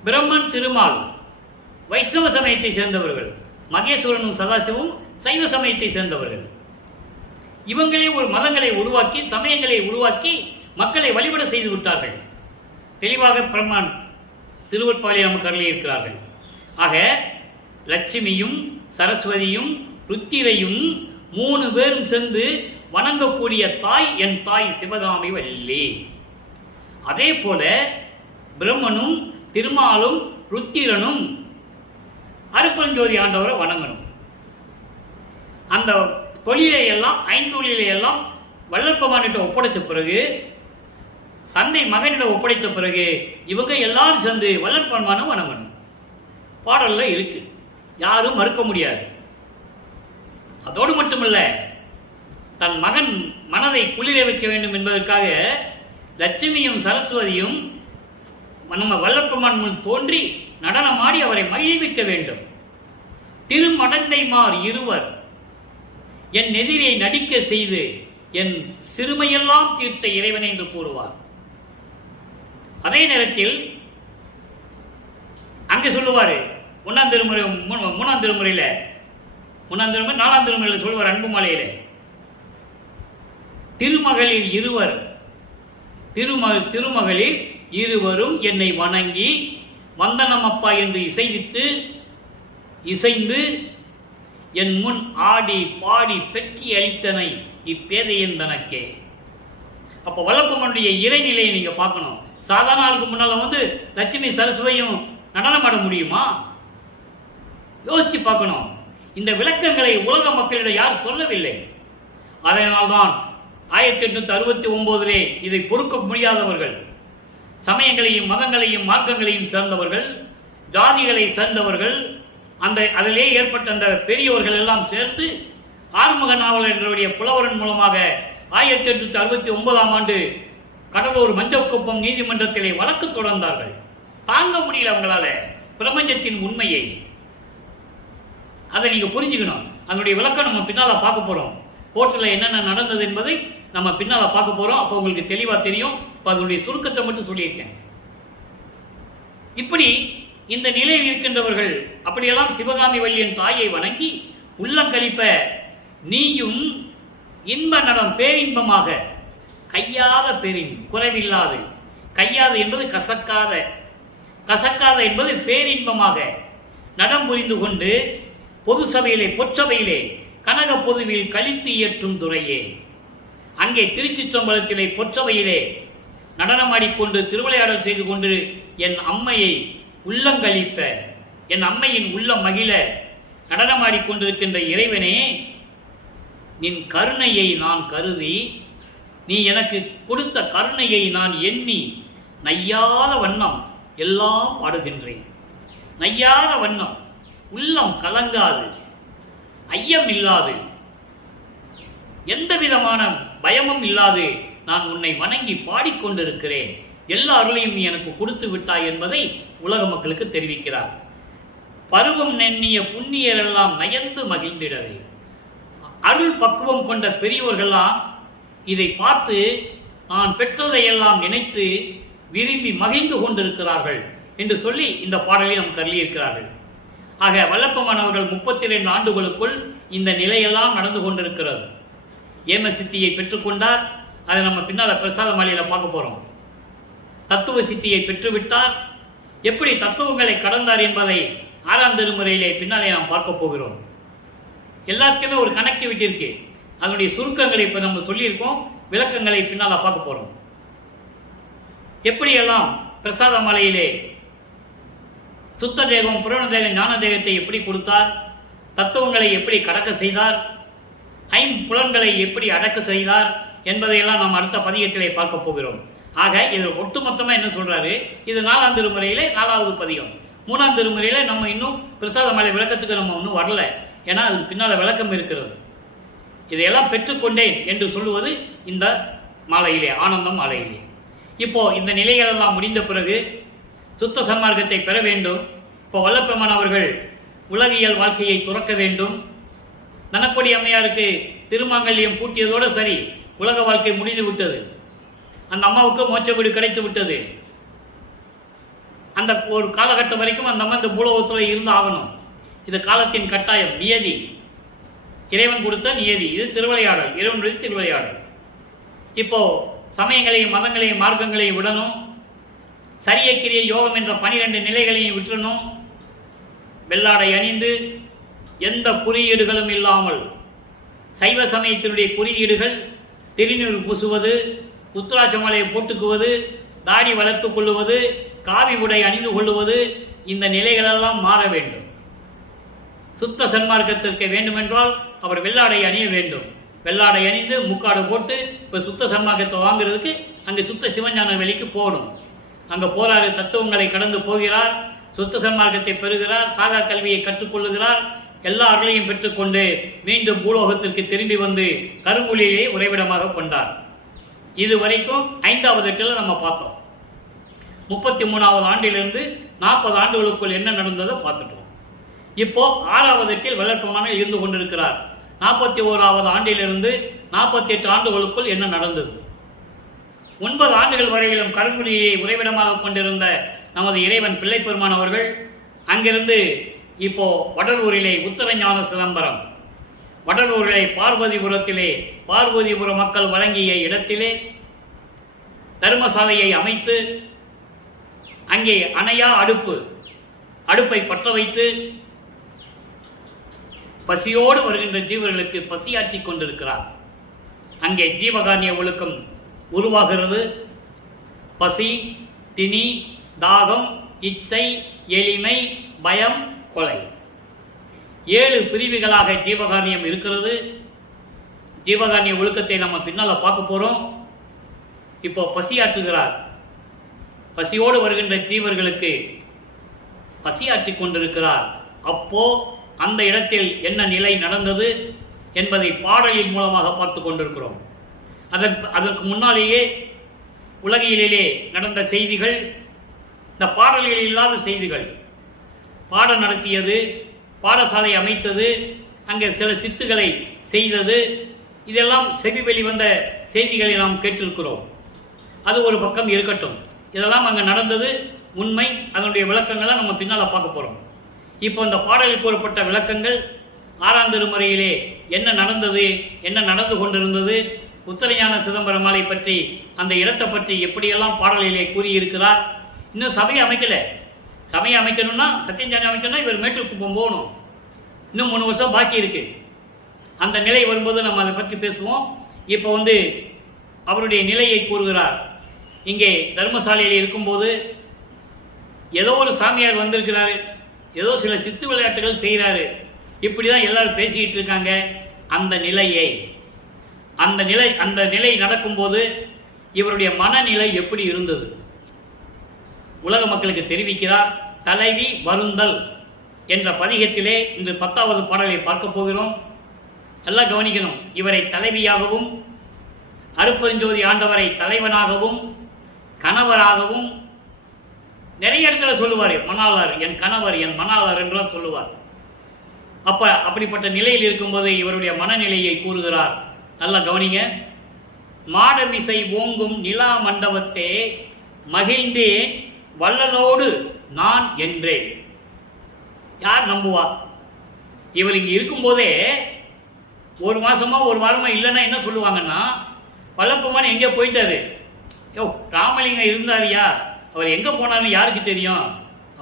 பிரம்மன் திருமால் வைஷ்ணவ சமயத்தை சேர்ந்தவர்கள். மகேஸ்வரனும் சதாசிவம் சைவ சமயத்தை சேர்ந்தவர்கள். இவங்களே ஒரு மதங்களை உருவாக்கி சமயங்களை உருவாக்கி மக்களை வழிபட செய்து விட்டார்கள். தெளிவாக பிரம்மான் திருவற்பாலை நமக்கு அருளியிருக்கிறார்கள். ஆக லட்சுமியும் சரஸ்வதியும் ருத்திரையும் 3 பேரும் சேர்ந்து வணங்கக்கூடிய தாய் என் தாய் சிவகாமி வள்ளி. அதே போல பிரம்மனும் திருமாலும் ருத்திரனும் அருப்பெருஞ்சோதி ஆண்டவரை வணங்கணும். அந்த தொழிலை எல்லாம் 5 தொழிலை எல்லாம் வள்ளற்பெருமானிட்ட ஒப்படைத்த பிறகு, தந்தை மகனிடம் ஒப்படைத்த பிறகு இவங்க எல்லாரும் சேர்ந்து வள்ளற்பெருமானை வணங்கணும். பாடல்ல இருக்கு, யாரும் மறுக்க முடியாது. அதோடு மட்டுமல்ல, தன் மகன் மனதை குளிர வைக்க வேண்டும் என்பதற்காக லட்சுமியும் சரஸ்வதியும் நம்ம வள்ளற்பெருமான் முன் தோன்றி நடனமாடி அவரை மகிழ்விக்க வேண்டும். திருமடந்தைமார் இருவர் என் எதிரை நடிக்க செய்து என் சிறுமையெல்லாம் தீர்த்த இறைவனை என்று கூறுவார். அதே நேரத்தில் அங்கே சொல்லுவாரு, 1ஆம் திருமுறை 3ஆம் திருமுறையில 4ஆம் திருமுறையில் சொல்லுவார் அன்புமலையில, திருமகளில் இருவரும் என்னை வணங்கி வந்தனம் அப்பா என்று இசைந்து என் முன் ஆடி பாடி பெற்றி அளித்தனை இப்பேதையன் தனக்கே. அப்ப வல்லப்பெருமானுடைய இறைநிலையை நீங்க பார்க்கணும். சாதாரண ஆளுக்கு முன்னால லட்சுமி சரஸ்வதியும் நடனம் ஆட முடியுமா? யோசிச்சு பார்க்கணும். இந்த விளக்கங்களை உலக மக்களிடம் யார் சொல்லவில்லை. அதனால்தான் 1869 இதை பொறுக்க முடியாதவர்கள், சமயங்களையும் மதங்களையும் மார்க்கங்களையும் சேர்ந்தவர்கள், ஜாதிகளை சேர்ந்தவர்கள், அதிலே ஏற்பட்ட அந்த பெரியவர்கள் எல்லாம் சேர்ந்து ஆறுமுக நாவலர் என்றுடைய புலவரன் மூலமாக 1869ஆம் ஆண்டு கடலூர் மஞ்சக்குப்பம் நீதிமன்றத்திலே வழக்கு தொடர்ந்தார்கள். தாங்க முடியல அவங்களால பிரபஞ்சத்தின் உண்மையை. அதை நீங்க புரிஞ்சுக்கணும். அதனுடைய விளக்கம் நம்ம பின்னால பார்க்க போறோம். கோர்ட்டில் என்னென்ன நடந்தது என்பதை நம்ம பின்னால பார்க்க போறோம். அப்போ உங்களுக்கு தெளிவா தெரியும். அதனுடைய சுருக்கத்தை மட்டும் சொல்லியிருக்கேன். இப்படி இந்த நிலையில் இருக்கின்றவர்கள் அப்படியெல்லாம் சிவகாமி வள்ளியின் தாயை வணங்கி உள்ளங்களிப்ப நீயும் இன்ப நடம் பேரின்பமாக கையாத பெரின் குறைவில்லாது, கையாது என்பது கசக்காத என்பது பேரின்பமாக நடம் புரிந்து கொண்டு பொது சபையிலே பொற்சபையிலே கனக பொதுவில் கழித்து இயற்றும் துறையே. அங்கே திருச்சிற்றம்பலத்திலே பொற்சபையிலே நடனமாடிக்கொண்டு திருவிளையாடல் செய்து கொண்டு என் அம்மையை உள்ளங்களிப்ப, என் அம்மையின் உள்ளம் மகிழ நடனமாடிக்கொண்டிருக்கின்ற இறைவனே, நின் கருணையை நான் கருதி, நீ எனக்கு கொடுத்த கருணையை நான் எண்ணி நையாத வண்ணம் எல்லாம் பாடுகின்றேன். நையாத வண்ணம், உள்ளம் கலங்காது, ஐயம் இல்லாது, எந்த விதமான பயமும் இல்லாது நான் உன்னை வணங்கி பாடிக்கொண்டிருக்கிறேன். எல்லா அருளையும் நீ எனக்கு கொடுத்து விட்டாய் என்பதை உலக மக்களுக்கு தெரிவிக்கிறார். பருவம் நெண்ணிய புண்ணியரெல்லாம் நயந்து மகிழ்ந்திடவே. அருள் பக்குவம் கொண்ட பெரியவர்கள்லாம் இதை பார்த்து நான் பெற்றதையெல்லாம் நினைத்து விரும்பி மகிழ்ந்து கொண்டிருக்கிறார்கள் என்று சொல்லி இந்த பாடலை நமக்கு அருளியிருக்கிறார்கள். ஆக வல்லப்பெருமானவர்கள் 32 ஆண்டுகளுக்குள் இந்த நிலையெல்லாம் நடந்து கொண்டிருக்கிறது. ஏம சித்தியை பெற்றுக்கொண்டார். அதை நம்ம பின்னால பிரசாத மாலையில பார்க்க போறோம். தத்துவ சித்தியை பெற்றுவிட்டார். எப்படி தத்துவங்களை கடந்தார் என்பதை 6ஆம் திருமுறையிலே பின்னாலே நாம் பார்க்க போகிறோம். எல்லாத்துக்குமே ஒரு கனெக்டிவிட்டி இருக்கு. அதனுடைய சுருக்கங்களை இப்ப நம்ம சொல்லியிருக்கோம். விளக்கங்களை பின்னால பார்க்க போறோம். எப்படியெல்லாம் பிரசாத மாலையிலே சுத்த தேகம், புரண தேகம், ஞான தேகத்தை எப்படி கொடுத்தார், தத்துவங்களை எப்படி கடக்க செய்தார், ஐம்புலன்களை எப்படி அடக்க செய்தார் என்பதையெல்லாம் நாம் அடுத்த பதிகத்திலே பார்க்க போகிறோம். ஆக இது ஒட்டுமொத்தமாக என்ன சொல்றாரு, இது 4ஆம் திருமுறையிலே 4வது பதிகம். 3ஆம் திருமுறையில நம்ம இன்னும் பிரசாத மாலை விளக்கத்துக்கு நம்ம இன்னும் வரல. ஏன்னா அதுக்கு பின்னால விளக்கம் இருக்கிறது. இதையெல்லாம் பெற்றுக்கொண்டேன் என்று சொல்லுவது இந்த மாலையிலே, ஆனந்தம் மாலையிலே. இப்போ இந்த நிலைகளெல்லாம் முடிந்த பிறகு சுத்த சன்மார்க்கத்தை பெற வேண்டும். இப்போ வல்லப்பெருமான் அவர்கள் உலகியல் வாழ்க்கையை துறக்க வேண்டும். தனக்கொடி அம்மையாருக்கு திருமாங்கல்யம் பூட்டியதோடு சரி, உலக வாழ்க்கை முடிந்து விட்டது. அந்த அம்மாவுக்கு மோட்ச வீடு கிடைத்து விட்டது. அந்த ஒரு காலகட்டம் வரைக்கும் அந்த அம்மா இந்த பூலோகத்தில் இருந்து ஆகணும். இது காலத்தின் கட்டாயம், நியதி, இறைவன் கொடுத்த நியதி. இது திருவிளையாடல், இறைவனுடைய திருவிளையாடல். இப்போ சமயங்களையும் மதங்களையும் மார்க்கங்களையும் விடணும். சரியக்கிரிய யோகம் என்ற 12 நிலைகளையும் விட்டுறணும். வெள்ளாடை அணிந்து எந்த குறியீடுகளும் இல்லாமல், சைவ சமயத்தினுடைய குறியீடுகள் திருநீர் பூசுவது, உத்திராட்சமலையை போட்டுக்குவது, தாடி வளர்த்து கொள்ளுவது, காவி உடை அணிந்து கொள்ளுவது, இந்த நிலைகளெல்லாம் மாற வேண்டும். சுத்த சன்மார்க்கத்திற்கு வேண்டுமென்றால் அவர் வெள்ளாடை அணிய வேண்டும். வெள்ளாடை அணிந்து முக்காடு போட்டு இப்போ சுத்த சன்மார்க்கத்தை வாங்குறதுக்கு அங்கே சுத்த சிவஞான வெளிக்கு போகணும். அங்கே போராறு தத்துவங்களை கடந்து போகிறார், சுத்த சன்மார்க்கத்தை பெறுகிறார், சாகா கல்வியை கற்றுக்கொள்ளுகிறார். எல்லா அருளையும் பெற்றுக்கொண்டு மீண்டும் பூலோகத்திற்கு திரும்பி வந்து கருங்குழியை உறைவிடமாக கொண்டார். இதுவரைக்கும் 5வது எட்டில் நம்ம பார்த்தோம். 33வது ஆண்டிலிருந்து 40 ஆண்டுகளுக்குள் என்ன நடந்ததை பார்த்துட்டோம். இப்போ 6வது எட்டில் வளர்ப்பமான இருந்து கொண்டிருக்கிறார். 41வது ஆண்டிலிருந்து 48 ஆண்டுகளுக்குள் என்ன நடந்தது? 9 ஆண்டுகள் வரையிலும் கருங்குழியை உறைவிடமாக கொண்டிருந்த நமது இறைவன் பிள்ளை பெருமான் அவர்கள் அங்கிருந்து இப்போ வடலூரிலே உத்தரஞான சிதம்பரம், வடலூரிலே பார்வதிபுரத்திலே பார்வதிபுர மக்கள் வழங்கிய இடத்திலே தர்மசாலையை அமைத்து அங்கே அணையா அடுப்பை பற்ற வைத்து பசியோடு வருகின்ற ஜீவர்களுக்கு பசியாற்றிக் கொண்டிருக்கிறார். அங்கே ஜீவகாருண்ய ஒழுக்கம் உருவாகிறது. பசி, திணி, தாகம், இச்சை, எளிமை, பயம், கொலை, 7 பிரிவுகளாக ஜீவகாருண்யம் இருக்கிறது. ஜீவகாருண்ய ஒழுக்கத்தை நம்ம பின்னால பார்க்க போறோம். இப்போ பசியாற்றுகிறார். பசியோடு வருகின்ற ஜீவர்களுக்கு பசியாற்றிக் கொண்டிருக்கிறார். அப்போ அந்த இடத்தில் என்ன நிலை நடந்தது என்பதை பாடலின் மூலமாக பார்த்து கொண்டிருக்கிறோம். அதற்கு முன்னாலேயே உலகிலே நடந்த செய்திகள், இந்த பாடல்களில் இல்லாத செய்திகள், பாடம் நடத்தியது, பாடசாலை அமைத்தது, அங்கே சில சித்துக்களை செய்தது, இதெல்லாம் செவி வெளிவந்த செய்திகளை நாம் கேட்டிருக்கிறோம். அது ஒரு பக்கம் இருக்கட்டும். இதெல்லாம் அங்கே நடந்தது உண்மை. அதனுடைய விளக்கங்களை நம்ம பின்னால் பார்க்க போகிறோம். இப்போ இந்த பாடலில் கூறப்பட்ட விளக்கங்கள், 6ஆம் திருமுறையிலே என்ன நடந்தது, என்ன நடந்து கொண்டிருந்தது, உத்தரஞான சிதம்பரம் மாலை பற்றி, அந்த இடத்தை பற்றி எப்படியெல்லாம் பாடலிலே கூறியிருக்கிறார். இன்னும் சபையை அமைக்கல. சபையை அமைக்கணும்னா, சத்தியஞானி அமைக்கணும்னா இவர் மேட்டுக்குப்பம் போகணும். இன்னும் 3 வருஷம் பாக்கி இருக்கு. அந்த நிலை வரும்போது நம்ம அதை பற்றி பேசுவோம். இப்போ அவருடைய நிலையை கூறுகிறார். இங்கே தர்மசாலையில் இருக்கும்போது ஏதோ ஒரு சாமியார் வந்திருக்கிறாரு, ஏதோ சில சித்து விளையாட்டுகள் செய்கிறாரு, இப்படி தான் எல்லாரும் பேசிக்கிட்டு இருக்காங்க. அந்த நிலை நடக்கும்போது இவருடைய மனநிலை எப்படி இருந்தது உலக மக்களுக்கு தெரிவிக்கிறார். தலைவி வருந்தல் என்ற பதிகத்திலே இன்று 10வது பாடலை பார்க்க போகிறோம். நல்லா கவனிக்கணும். இவரை தலைவியாகவும், அருப்பெருஞ்சோதி ஆண்டவரை தலைவனாகவும், கணவராகவும் நிறைய இடத்துல சொல்லுவார். மணாளர், என் கணவர், என் மணாளர் என்றெல்லாம் சொல்லுவார். அப்படிப்பட்ட நிலையில் இருக்கும்போது இவருடைய மனநிலையை கூறுகிறார். நல்லா கவனிங்க. மாடமிசை ஓங்கும் நிலா மண்டபத்தே மகிழ்ந்தேன் வள்ளலோடு நான் என்றேன். யார் நம்புவா? இவர் இங்கே இருக்கும்போதே 1 மாசமா 1 வாரமா இல்லைன்னா என்ன சொல்லுவாங்கன்னா, வல்லப்பமான எங்கே போயிட்டாரு, ராமலிங்கம் இருந்தாரியா, அவர் எங்கே போனார்னு யாருக்கு தெரியும்,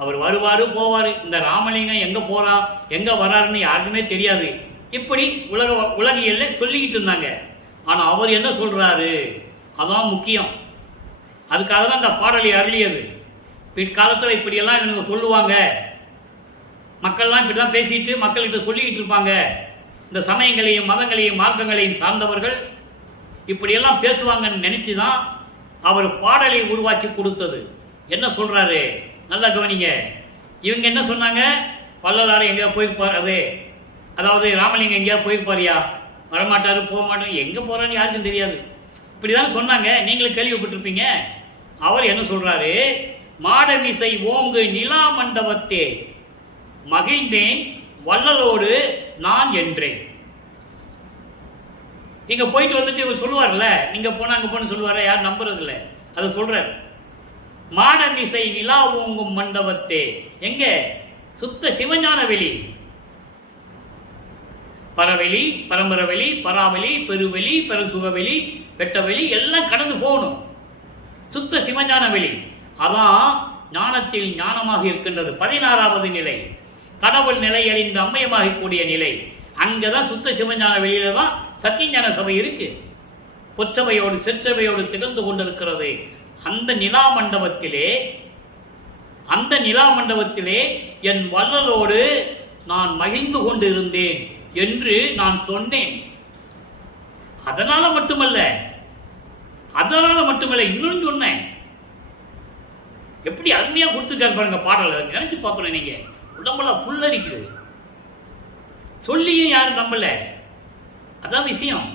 அவர் வருவார் போவார், இந்த ராமலிங்கம் எங்கே போகிறான் எங்கே வராருன்னு யாருக்குமே தெரியாது. இப்படி உலகியல்ல சொல்லிக்கிட்டு இருந்தாங்க. ஆனால் அவர் என்ன சொல்கிறாரு, அதான் முக்கியம். அதுக்காக தான் அந்த பாடலை அருளியது. பிற்காலத்தில் இப்படியெல்லாம் இவங்க சொல்லுவாங்க, மக்கள்லாம் இப்படி தான் பேசிட்டு மக்கள்கிட்ட சொல்லிக்கிட்டு இருப்பாங்க. இந்த சமயங்களையும் மதங்களையும் மார்க்கங்களையும் சார்ந்தவர்கள் இப்படியெல்லாம் பேசுவாங்கன்னு நினச்சி தான் அவர் பாடலை உருவாக்கி கொடுத்தது. என்ன சொல்கிறாரு நல்லா கவனிங்க. இவங்க என்ன சொன்னாங்க, வள்ளலார் எங்கேயா போயிருப்பார், அதாவது ராமலிங்கம் எங்கேயா போயிருப்பாரியா, வரமாட்டாரு, போக மாட்டாரு, எங்கே போகிறான்னு யாருக்கும் தெரியாது, இப்படி தான் சொன்னாங்க. நீங்களும் கேள்விப்பட்டிருப்பீங்க. அவர் என்ன சொல்கிறாரு, மாடமிசை ஓங்கு நிலா மண்டபத்தே மகிழ்ந்தேன் வள்ளலோடு நான் என்றேன். இங்கே போயிட்டு வந்துட்டு இவர் சொல்லுவார்ல, நீங்கள் போனால் அங்கே போன சொல்லுவார, யாரும் நம்புறது இல்லை. அதை சொல்கிறார். மாடமிசை நிலா ஓங்கும் மண்டபத்தே, எங்க சுத்த சிவஞான வெளி, பரவெளி, பரம்பரவெளி, பராவெளி, பெருவெளி, பெருசுகவெளி, வெட்டவெளி எல்லாம் கடந்து போகணும். சுத்த சிவஞான வெளி. அதான் ஞானத்தில் ஞானமாக இருக்கின்றது. 16வது நிலை, கடவுள் நிலை அறிந்து அம்மையமாக கூடிய நிலை. அங்கதான் சுத்த சிவஞான வெளியில தான் சத்தியஞான சபை இருக்கு. பொற்சபையோடு சிற்றபையோடு திகழ்ந்து கொண்டிருக்கிறது. அந்த நிலா மண்டபத்திலே என் வள்ளலோடு நான் மகிழ்ந்து கொண்டு இருந்தேன் என்று நான் சொன்னேன். அதனால மட்டுமல்ல இன்னும் சொன்னேன். எப்படி அருமையா கொடுத்துருக்காரு பாருங்க பாடல். நினைச்சு பார்க்கணும். நீங்க உடம்பெல்லாம் புல்லரிக்குது. சொல்லியும் யாரும் நம்பல. அதான் விஷயம்.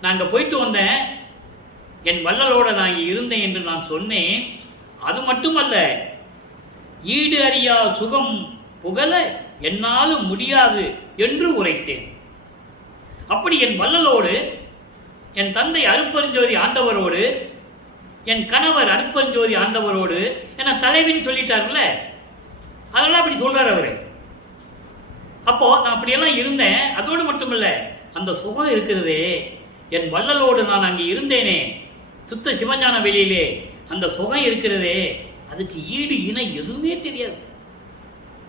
நான் அங்கே போயிட்டு வந்தேன், என் வள்ளலோட நான் இருந்தேன் என்று நான் சொன்னேன். அது மட்டுமல்ல, ஈடு அறியா சுகம் புகழ என்னாலும் முடியாது என்று உரைத்தேன். அப்படி என் வள்ளலோடு, என் தந்தை அருட்பெருஞ்சோதி ஆண்டவரோடு, என் கணவர் அருட்பெருஞ்சோதி ஆண்டவரோடு என்ன தலைவின்னு சொல்லிட்டாருல்ல, அதெல்லாம் அப்படி சொல்றாரு அவரு. அப்போ நான் அப்படியெல்லாம் இருந்தேன். அதோடு மட்டுமில்ல, அந்த சுகம் இருக்கிறதே, என் வள்ளலோடு நான் அங்கே இருந்தேனே சுத்த சிவஞான வெளியிலே, அந்த சுகம் இருக்கிறதே, அதுக்கு ஈடு இணை எதுவுமே தெரியாது.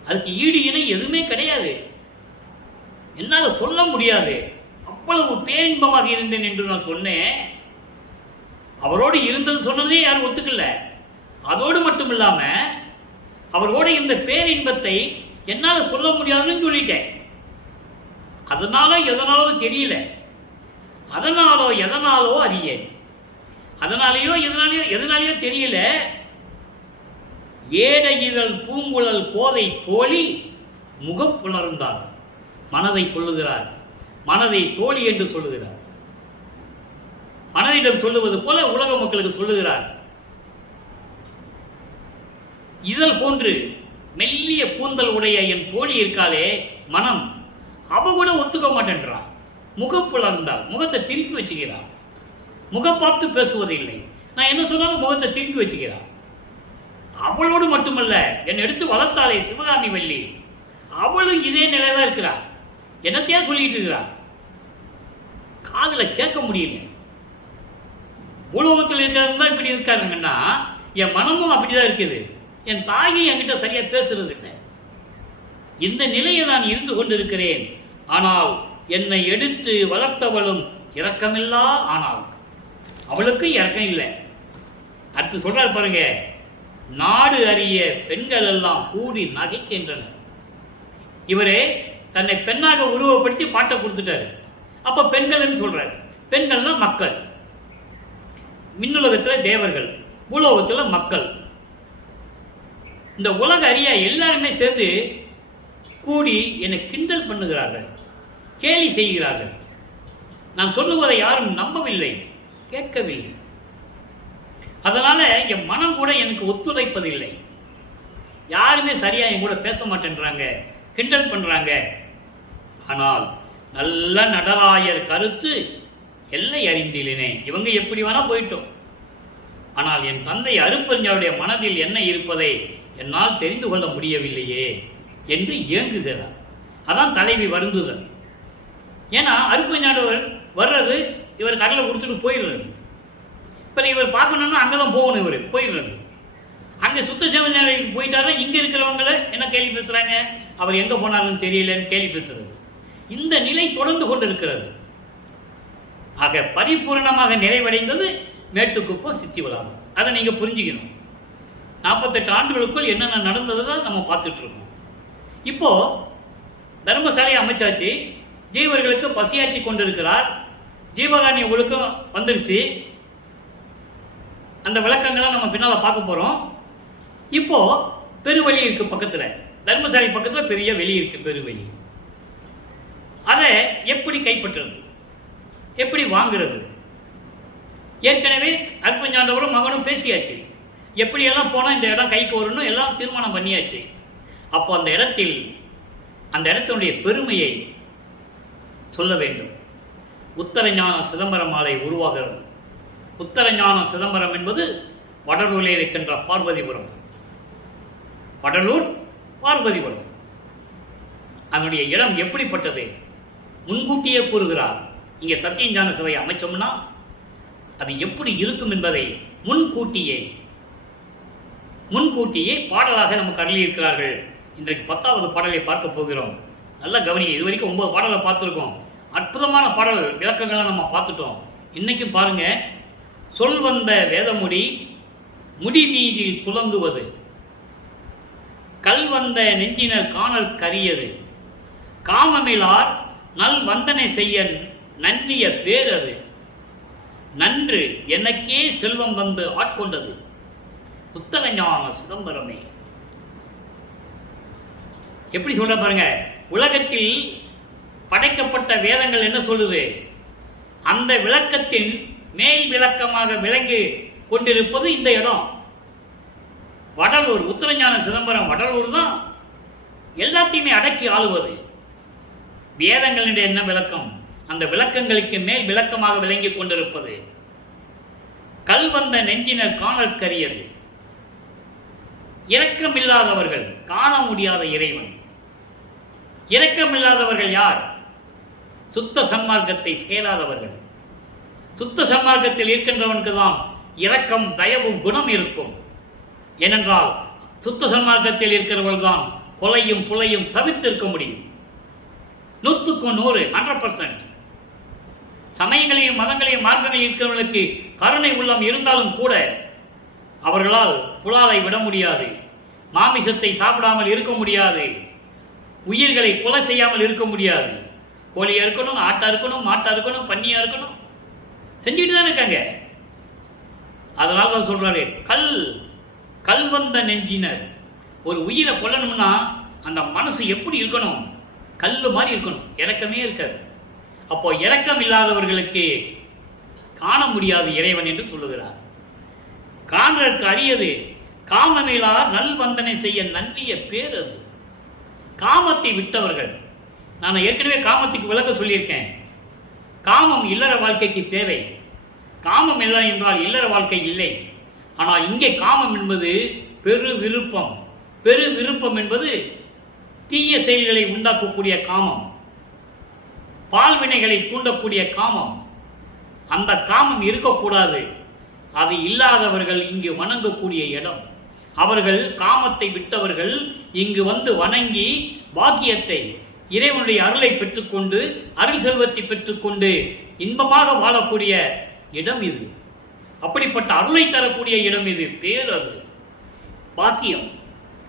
அதுக்கு ஈடு இணை எதுவுமே கிடையாது. என்னால் சொல்ல முடியாது. அவ்வளவு பேரின்பமாக இருந்தேன் என்று நான் சொன்னேன். அவரோடு இருந்தது சொன்னதே யாரும் ஒத்துக்கல. அதோடு மட்டும் இல்லாம அவரோட இந்த பேரின்பத்தை என்னால் சொல்ல முடியாதுன்னு சொல்லிட்டேன். அதனால எதனாலோ தெரியல, அதனாலோ எதனாலோ அறியேன், எதனாலேயோ தெரியல. ஏட இதழ் பூங்குழல் கோதை தோழி முகம் புலர்ந்தார். மனதை சொல்லுகிறார், மனதை தோழி என்று சொல்லுகிறார். மனதிடம் சொல்லுவது போல உலக மக்களுக்கு சொல்லுகிறார். இதழ் போன்று மெல்லிய கூந்தல் உடைய என் தோழி இருக்காளே மனம், அவ கூட ஒத்துக்க மாட்டேன்றான். முகம் புலர்ந்தால் முகத்தை திருப்பி வச்சுக்கிறான். முகம் பார்த்து பேசுவதில்லை. நான் என்ன சொன்னாலும் முகத்தை திருப்பி வச்சுக்கிறான். அவளோடு மட்டுமல்ல, என்னை எடுத்து வளர்த்தாலே சிவகாமி வள்ளி, அவளும் இதே நிலைதான் இருக்கிறாள். என்னத்தையா சொல்லிட்டு இருக்கிறாள். காதுல கேட்க முடியல. உலகத்தில் இருக்கிறது தான் இப்படி இருக்காருங்கன்னா, என் மனமும் அப்படிதான் இருக்குது. என் தாயும் என்கிட்ட சரியா பேசுறது இல்லை. இந்த நிலையை நான் இருந்து கொண்டிருக்கிறேன். ஆனால் என்னை எடுத்து வளர்த்தவளும் இரக்கமில்லா. ஆனால் அவளுக்கு இரக்கம் இல்லை. அடுத்து சொல்றாரு பாருங்க, நாடு அறிய பெண்கள் எல்லாம் கூடி நகைக்கின்றனர். இவரே தன்னை பெண்ணாக உருவப்படுத்தி பாட்டை கொடுத்துட்டாரு. அப்ப பெண்கள் சொல்றாரு. பெண்கள்னா மக்கள். மின்னுலகத்துல தேவர்கள், பூலோகத்துல மக்கள். இந்த உலக அறிய எல்லாருமே சேர்ந்து கூடி என்னை கிண்டல் பண்ணுகிறார்கள், கேலி செய்கிறார்கள். நான் சொல்லுவதை யாரும் நம்பவில்லை, கேட்கவில்லை. அதனால என் மனம் கூட எனக்கு ஒத்துழைப்பதில்லை. யாருமே சரியா என் கூட பேச மாட்டேன்றாங்க, கிண்டல் பண்றாங்க. ஆனால் நல்ல நடராயர் கருத்து எல்லை அறிந்திலேனே. இவங்க எப்படி வேணா போயிட்டோம். ஆனால் என் தந்தை அருட்பெருஞ்சோதியுடைய மனதில் என்ன இருப்பதை என்னால் தெரிந்து கொள்ள முடியவில்லையே என்று ஏங்குகிறார். அதான் தலைவி வருந்துதல். ஏன்னா அருட்பெருஞ்சோதியார் வர்றது இவர் கடலை கொடுத்துட்டு போயிடுறது. இப்போ இவர் பார்க்கணும்னா அங்கே தான் போகணும். இவர் போயிடுறது. அங்கே சுத்த சிவஞானிக்கு போயிட்டாருன்னா இங்கே இருக்கிறவங்கள என்ன கேள்வி பேசுகிறாங்க, அவர் எங்கே போனாருன்னு தெரியலன்னு கேள்வி பேசுறது. இந்த நிலை தொடர்ந்து கொண்டு இருக்கிறது. ஆக பரிபூர்ணமாக நிறைவடைந்தது மேட்டுக்குப்பம் சித்தி விழாவும். அதை நீங்கள் புரிஞ்சுக்கணும். 48 ஆண்டுகளுக்குள் என்னென்ன நடந்தது தான் நம்ம பார்த்துட்டு இருக்கோம். இப்போ தர்மசாலையை அமைச்சாச்சு, ஜீவர்களுக்கு பசியாற்றி கொண்டிருக்கிறார். ஜீவகாரண்ய ஒழுக்கம் வந்துருச்சு. அந்த விளக்கங்களை நம்ம பின்னால் பார்க்க போகிறோம். இப்போ பெருவெளி இருக்கு பக்கத்தில், தர்மசாலை பக்கத்தில் பெரிய வெளி இருக்கு, பெருவெளி. அதை எப்படி கைப்பற்றுறது, எப்படி வாங்குறது? ஏற்கனவே அருட்பெருஞ்சாண்டவரும் மகனும் பேசியாச்சு. எப்படியெல்லாம் போனால் இந்த இடம் கைக்கு வரணும் எல்லாம் தீர்மானம் பண்ணியாச்சு. அப்போ அந்த இடத்தினுடைய பெருமையை சொல்ல வேண்டும். உத்தரஞான சிதம்பரம் மாலை உருவாகிறது. உத்தரஞான சிதம்பரம் என்பது வடலூரில் இருக்கின்ற பார்வதிபுரம். வடலூர் பார்வதிபுரம். அதனுடைய இடம் எப்படிப்பட்டது முன்கூட்டியே கூறுகிறார். இங்கே சத்தியஞான சபையை அமைச்சோம்னா அது எப்படி இருக்கும் என்பதை முன்கூட்டியே பாடலாக நமக்கு அருளியிருக்கிறார்கள். இன்றைக்கு 10வது பாடலை பார்க்க போகிறோம். நல்லா கவனிங்க. இது வரைக்கும் 9 பாடலை பார்த்துருக்கோம். அற்புதமான பாடல் விளக்கங்களை நம்ம பார்த்துட்டோம். இன்னைக்கும் பாருங்க. சொல் வந்த வேதமுடி முடி மீதில் துலங்குவது, கல் வந்த நெஞ்சினர் காணல் கரியது, காமமிலார் நல் வந்தனை செய்ய நன்னிய பேரது, நன்று எனக்கே செல்வம் வந்து ஆட்கொண்டது. உத்தரஞான சிதம்பரமே. எப்படி சொல்ற பாருங்க. உலகத்தில் படைக்கப்பட்ட வேதங்கள் என்ன சொல்லுது? அந்த விளக்கத்தின் மேல் விளக்கமாக விளங்கி கொண்டிருப்பது இந்த இடம் வடலூர். உத்தரஞான சிதம்பரம் வடலூர் தான் எல்லாத்தையுமே அடக்கி ஆளுவது. வேதங்களுடைய என்ன விளக்கம்? அந்த விளக்கங்களுக்கு மேல் விளக்கமாக விளங்கி கொண்டிருப்பது. கல் வந்த நெஞ்சினர் காணல் கரியது. இரக்கமில்லாதவர்கள் காண முடியாத இறைவன். இரக்கமில்லாதவர்கள் யார்? சுத்த சன்மார்க்கத்தை சேராதவர்கள். சுத்த சன்மார்க்கத்தில் இருக்கின்றவனுக்கு தான் இரக்கம், தயவு, குணம் இருக்கும். ஏனென்றால் சுத்த சன்மார்க்கத்தில் இருக்கிறவர்கள் தான் கொலையும் புலையும் தவிர்த்திருக்க முடியும். 100க்கு 100 100%. சமயங்களையும் மதங்களையும் மார்க்கங்களையும் இருக்கிறவர்களுக்கு கருணை உள்ளம் இருந்தாலும் கூட அவர்களால் புலாலை விட முடியாது, மாமிசத்தை சாப்பிடாமல் இருக்க முடியாது, உயிர்களை கொலை செய்யாமல் இருக்க முடியாது. கோழியா இருக்கணும், ஆட்டா இருக்கணும், மாட்டா இருக்கணும், பன்னியா இருக்கணும், செஞ்சுக்கிட்டு தான் இருக்காங்க. அதனால தான் சொல்றாரு கல் வந்த நெஞ்சினர். ஒரு உயிரை கொல்லணும்னா அந்த மனசு எப்படி இருக்கணும்? கல்லு மாதிரி இருக்கணும். இரக்கமே இருக்காது. அப்போ இரக்கம் இல்லாதவர்களுக்கு காண முடியாது இறைவன் என்று சொல்லுகிறார். காண்றதுக்கு அரியது காமமிலார் நல் வந்தனை செய்ய நன்னிய பேர் அது. காமத்தை விட்டவர்கள். நான் ஏற்கனவே காமத்துக்கு விளக்க சொல்லியிருக்கேன். காமம் இல்லற வாழ்க்கைக்கு தேவை. காமம் இல்லை என்றால் இல்லற வாழ்க்கை இல்லை. ஆனால் இங்கே காமம் என்பது பெரு விருப்பம். பெரு விருப்பம் என்பது தீய செயல்களை உண்டாக்கக்கூடிய காமம், பால்வினைகளை தூண்டக்கூடிய காமம். அந்த காமம் இருக்கக்கூடாது. அது இல்லாதவர்கள் இங்கு வணங்கக்கூடிய இடம். அவர்கள் காமத்தை விட்டவர்கள் இங்கு வந்து வணங்கி பாக்கியத்தை, இறைவனுடைய அருளை பெற்றுக்கொண்டு, அருள் செல்வத்தை பெற்றுக்கொண்டு இன்பமாக வாழக்கூடிய இடம் இது. அப்படிப்பட்ட அருளை தரக்கூடிய இடம் இது. பேர் அது பாக்கியம்.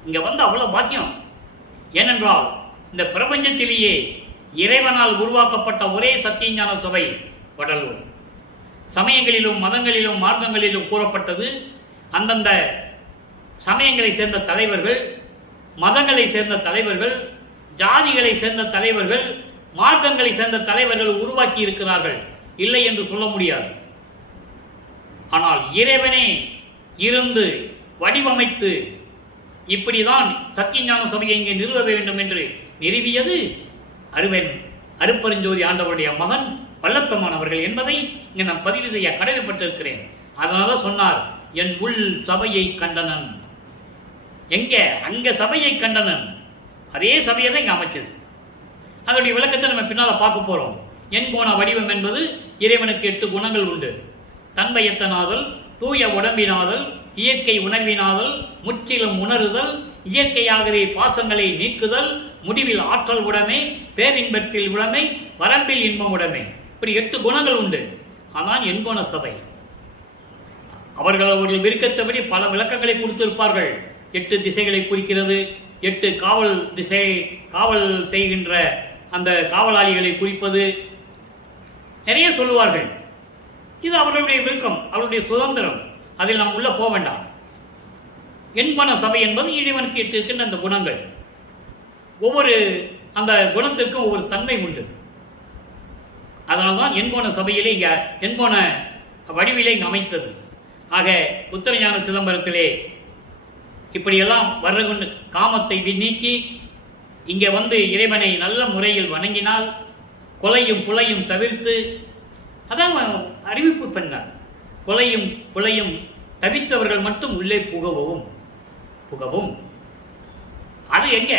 இங்க வந்து அவ்வளவு பாக்கியம். ஏனென்றால் இந்த பிரபஞ்சத்திலேயே இறைவனால் உருவாக்கப்பட்ட ஒரே சத்தியஞான சபை வடலூர். சமயங்களிலும் மதங்களிலும் மார்க்கங்களிலும் கூறப்பட்டது. அந்தந்த சமயங்களை சேர்ந்த தலைவர்கள், மதங்களை சேர்ந்த தலைவர்கள், ஜாதிகளை சேர்ந்த தலைவர்கள், மார்க்கங்களை சேர்ந்த தலைவர்கள் உருவாக்கி இருக்கிறார்கள். இல்லை என்று சொல்ல முடியாது. ஆனால் இறைவனே இருந்து வடிவமைத்து இப்படிதான் சத்தியஞான சபையை இங்கே நிறுவ வேண்டும் என்று நிறுவியது அருப்பெருஞ்சோதி ஆண்டவருடைய மகன் வல்லப்பெருமானவர்கள் என்பதை இங்கே நான் பதிவு செய்ய கடமைப்பட்டிருக்கிறேன். அதனால சொன்னார், என் உள் சபையை கண்டனன். எங்க? அங்க சபையை கண்டனன். அதே சபையை தான் இங்க அமைச்சது. அதனுடைய விளக்கத்தை நம்ம பின்னால பார்க்க போறோம். எண்கோண வடிவம் என்பது இறைவனுக்கு 8 குணங்கள் உண்டு. தன்மையத்தனாதல், தூய உடம்பினாதல், இயற்கை உணர்வினாதல், முற்றிலும் உணருதல், இயற்கையாகவே பாசங்களை நீக்குதல், முடிவில் ஆற்றல் உடைமை, பேரின்பத்தில் உடைமை, வரம்பில் இன்பம் உடைமை. இப்படி 8 குணங்கள் உண்டு. ஆனால் எண்கோண சபை அவர்கள் விருக்கத்தபடி பல விளக்கங்களை கொடுத்திருப்பார்கள். 8 திசைகளை குறிக்கிறது. 8 காவல் செய்கின்ற அந்த காவலாளிகளை குறிப்பது நிறைய சொல்லுவார்கள். இது அவர்களுடைய விருக்கம், அவருடைய சுதந்திரம். அதில் நாம் உள்ள போக வேண்டாம். எண்கோண சபை என்பது இறைவனுக்கு இருக்கின்ற அந்த குணங்கள். ஒவ்வொரு அந்த குணத்திற்கும் ஒவ்வொரு தன்மை உண்டு. அதனால்தான் எண்கோண சபையிலே எண்கோண வடிவிலே இங்கு அமைத்தது. ஆக உத்தரஞான சிதம்பரத்திலே இப்படியெல்லாம் வர்ற காமத்தை நீக்கி இங்கே வந்து இறைவனை நல்ல முறையில் வணங்கினால், கொலையும் புலையும் தவிர்த்து அதான் அறிவிப்பு பண்ணார். கொலையும் கொலையும் தவித்தவர்கள் மட்டும் உள்ளே புகவும். அது எங்க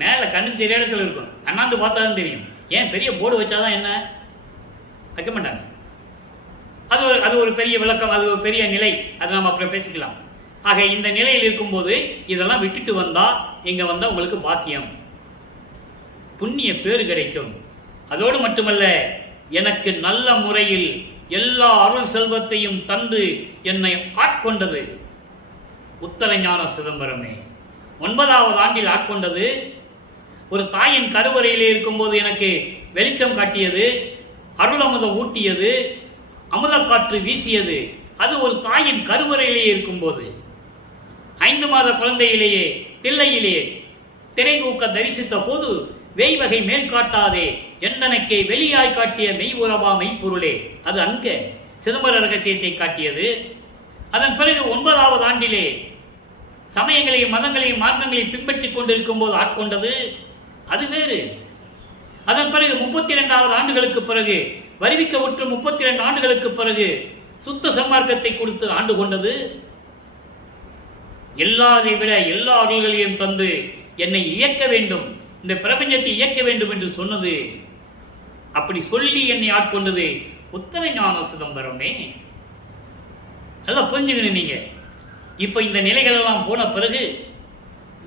மேல கண்ணுக்கு தெரிய இடத்துல இருக்கும். அண்ணாந்து பார்த்தாதான் தெரியும். ஏன் பெரிய போர்டு வச்சாதான் என்ன வைக்க மாட்டாங்க. அது ஒரு பெரிய விளக்கம், அது ஒரு பெரிய நிலை. அது நம்ம அப்புறம் பேசிக்கலாம். ஆக இந்த நிலையில் இருக்கும்போது இதெல்லாம் விட்டுட்டு வந்தா இங்க வந்தா உங்களுக்கு பாக்கியம், புண்ணிய பேறு கிடைக்கும். அதோடு மட்டுமல்ல, எனக்கு நல்ல முறையில் எல்லா அருள் செல்வத்தையும் தந்து என்னை ஆட்கொண்டது உத்தரஞான சிதம்பரமே. 9வது ஆண்டில் ஆட்கொண்டது. ஒரு தாயின் கருவறையிலே இருக்கும்போது எனக்கு வெளிச்சம் காட்டியது, அருள் அமுதம் ஊட்டியது, அமுத காற்று வீசியது. அது ஒரு தாயின் கருவறையிலேயே இருக்கும்போது. 5 மாத குழந்தையிலேயே தில்லையிலே திரை தூக்க தரிசித்த போது வெய்வகை மேல் காட்டாதே எந்தனக்கே வெளியாய் காட்டிய மெய் உறவா மெய்ப்பொருளே. அது அங்க சிதம்பர ரகசியத்தை காட்டியது. அதன் பிறகு 9வது ஆண்டிலே சமயங்களையும் மதங்களையும் மார்க்கங்களையும் பின்பற்றிக் கொண்டிருக்கும் போது ஆட்கொண்டது. அது வேறு. அதன் பிறகு 32வது ஆண்டுகளுக்கு பிறகு வருவிக்க உற்று 32 ஆண்டுகளுக்கு பிறகு சுத்த சன்மார்க்கத்தை கொடுத்து ஆண்டு கொண்டது. எல்லாதை விட எல்லா அருள்களையும் தந்து என்னை இயக்க வேண்டும், இந்த பிரபஞ்சத்தை இயக்க வேண்டும் என்று சொன்னது. அப்படி சொல்லி என்னை ஆட்கொண்டது உத்தரஞான சிதம்பரமே. நல்லா புரிஞ்சுக்கணும் நீங்க. இப்ப இந்த நிலைகள் எல்லாம் போன பிறகு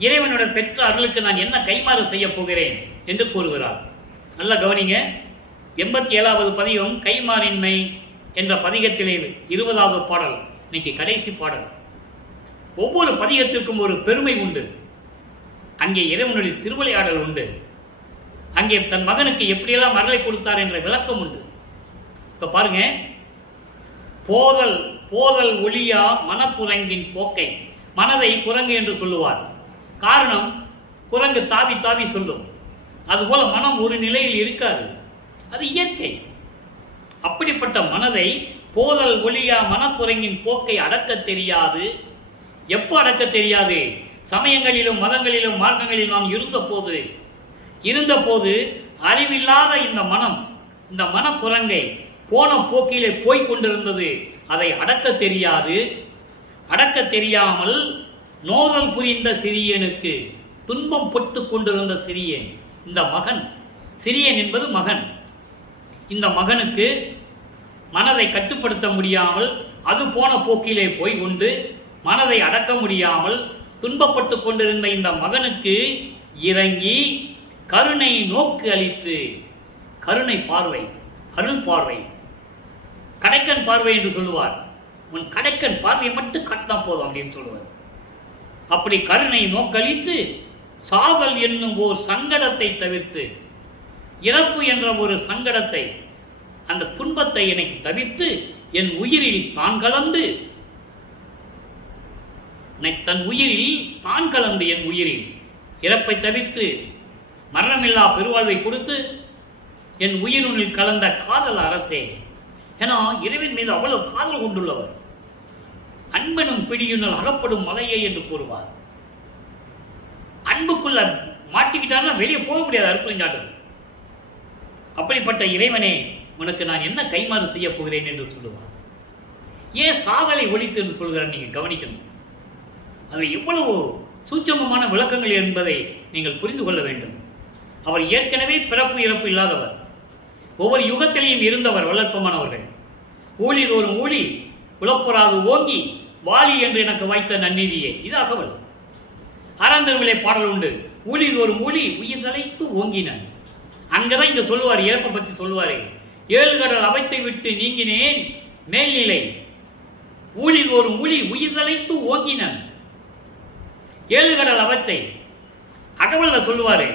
இறைவனோட பெற்ற அருளுக்கு நான் என்ன கைமாறு செய்ய போகிறேன் என்று கூறுகிறார். நல்லா கவனிங்க. 87வது பதிகம் கைமாறின்மை என்ற பதிகத்திலே 20வது பாடல், இன்னைக்கு கடைசி பாடல். ஒவ்வொரு பதிகத்திற்கும் ஒரு பெருமை உண்டு. அங்கே இறைவனுடைய திருவிளையாடல் உண்டு. அங்கே தன் மகனுக்கு எப்படியெல்லாம் அருளை கொடுத்தார் என்ற விளக்கம் உண்டு. இப்ப பாருங்க, போதல் ஒளியா மனக்குரங்கின் போக்கை. மனதை குரங்கு என்று சொல்லுவார். காரணம், குரங்கு தாவி தாவி சொல்லும். அதுபோல மனம் ஒரு நிலையில் இருக்காது, அது இயற்கை. அப்படிப்பட்ட மனதை போதல் ஒளியா மனக்குரங்கின் போக்கை அடக்க தெரியாது. எப்போ அடக்க தெரியாது? சமயங்களிலும் மதங்களிலும் மார்க்கங்களிலும் நாம் இருந்தபோது அறிவில்லாத இந்த மனக்குரங்கை போன போக்கிலே போய்கொண்டிருந்தது. அதை அடக்க தெரியாது. அடக்க தெரியாமல் நோதல் புரிந்த சிறியனுக்கு, துன்பம் பட்டு கொண்டிருந்த சிறியன், இந்த மகன், சிறியன் என்பது மகன், இந்த மகனுக்கு மனதை கட்டுப்படுத்த முடியாமல் அது போன போக்கிலே போய்கொண்டு மனதை அடக்க முடியாமல் துன்பப்பட்டு கொண்டிருந்த இந்த மகனுக்கு இறங்கி கருணை நோக்கு அளித்து, கருணை பார்வை, அருள் பார்வை, கடைக்கன் பார்வை என்று சொல்லுவார். உன் கடைக்கன் பார்வையை மட்டும் கட்டினா போதும் அப்படின்னு சொல்லுவார். அப்படி கருணை நோக்களித்து சாதல் என்னும் ஓர் சங்கடத்தை தவிர்த்து, இறப்பு என்ற ஒரு சங்கடத்தை, அந்த துன்பத்தை எனக்கு தவிர்த்து என் உயிரில் தான் கலந்து, தன் உயிரில் தான் கலந்து என் உயிரில் இறப்பை தவிர்த்து மரணமில்லா பெருவாழ்வை கொடுத்து என் உயிருனில் கலந்த காதல் அரசே. ஏன்னா இறைவன் மீது அவ்வளவு காதல் கொண்டுள்ளவர். அன்பனும் பிடியுன்னல் அகப்படும் மலையே என்று கூறுவார். அன்புக்குள்ள மாட்டிக்கிட்டான்னா வெளியே போக முடியாது அற்புதஞ்சாட்டம். அப்படிப்பட்ட இறைவனே, உனக்கு நான் என்ன கைமாறு செய்ய போகிறேன் என்று சொல்லுவார். ஏன் சாதலை ஒழித்து என்று சொல்கிறார்? நீங்க கவனிக்கணும். அது எவ்வளவு சூட்சமமான விளக்கங்கள் என்பதை நீங்கள் புரிந்து கொள்ள வேண்டும். அவர் ஏற்கனவே பிறப்பு இறப்பு இல்லாதவர், ஒவ்வொரு யுகத்திலையும் இருந்தவர், வளர்ப்பமானவர்கள். ஊழி தோறும் ஊழி உழப்புறாது ஓங்கி வாலி என்று எனக்கு வைத்த நன்னீதியே. இது அகவல். ஆறாந்தமிழே பாடல் உண்டு. ஊழி தோறும் ஊழி உயிர் தலைத்து ஓங்கினன். அங்கதான் இங்க சொல்லுவார், இறப்பை பற்றி சொல்லுவாரு. 7 கடல் அவைத்தை விட்டு நீங்கினேன் மேல்நிலை, ஊழி தோறும் ஊழி உயிர் தலைத்து ஓங்கினன். 7 கடல் அவத்தை அகவல்ல சொல்லுவாரு.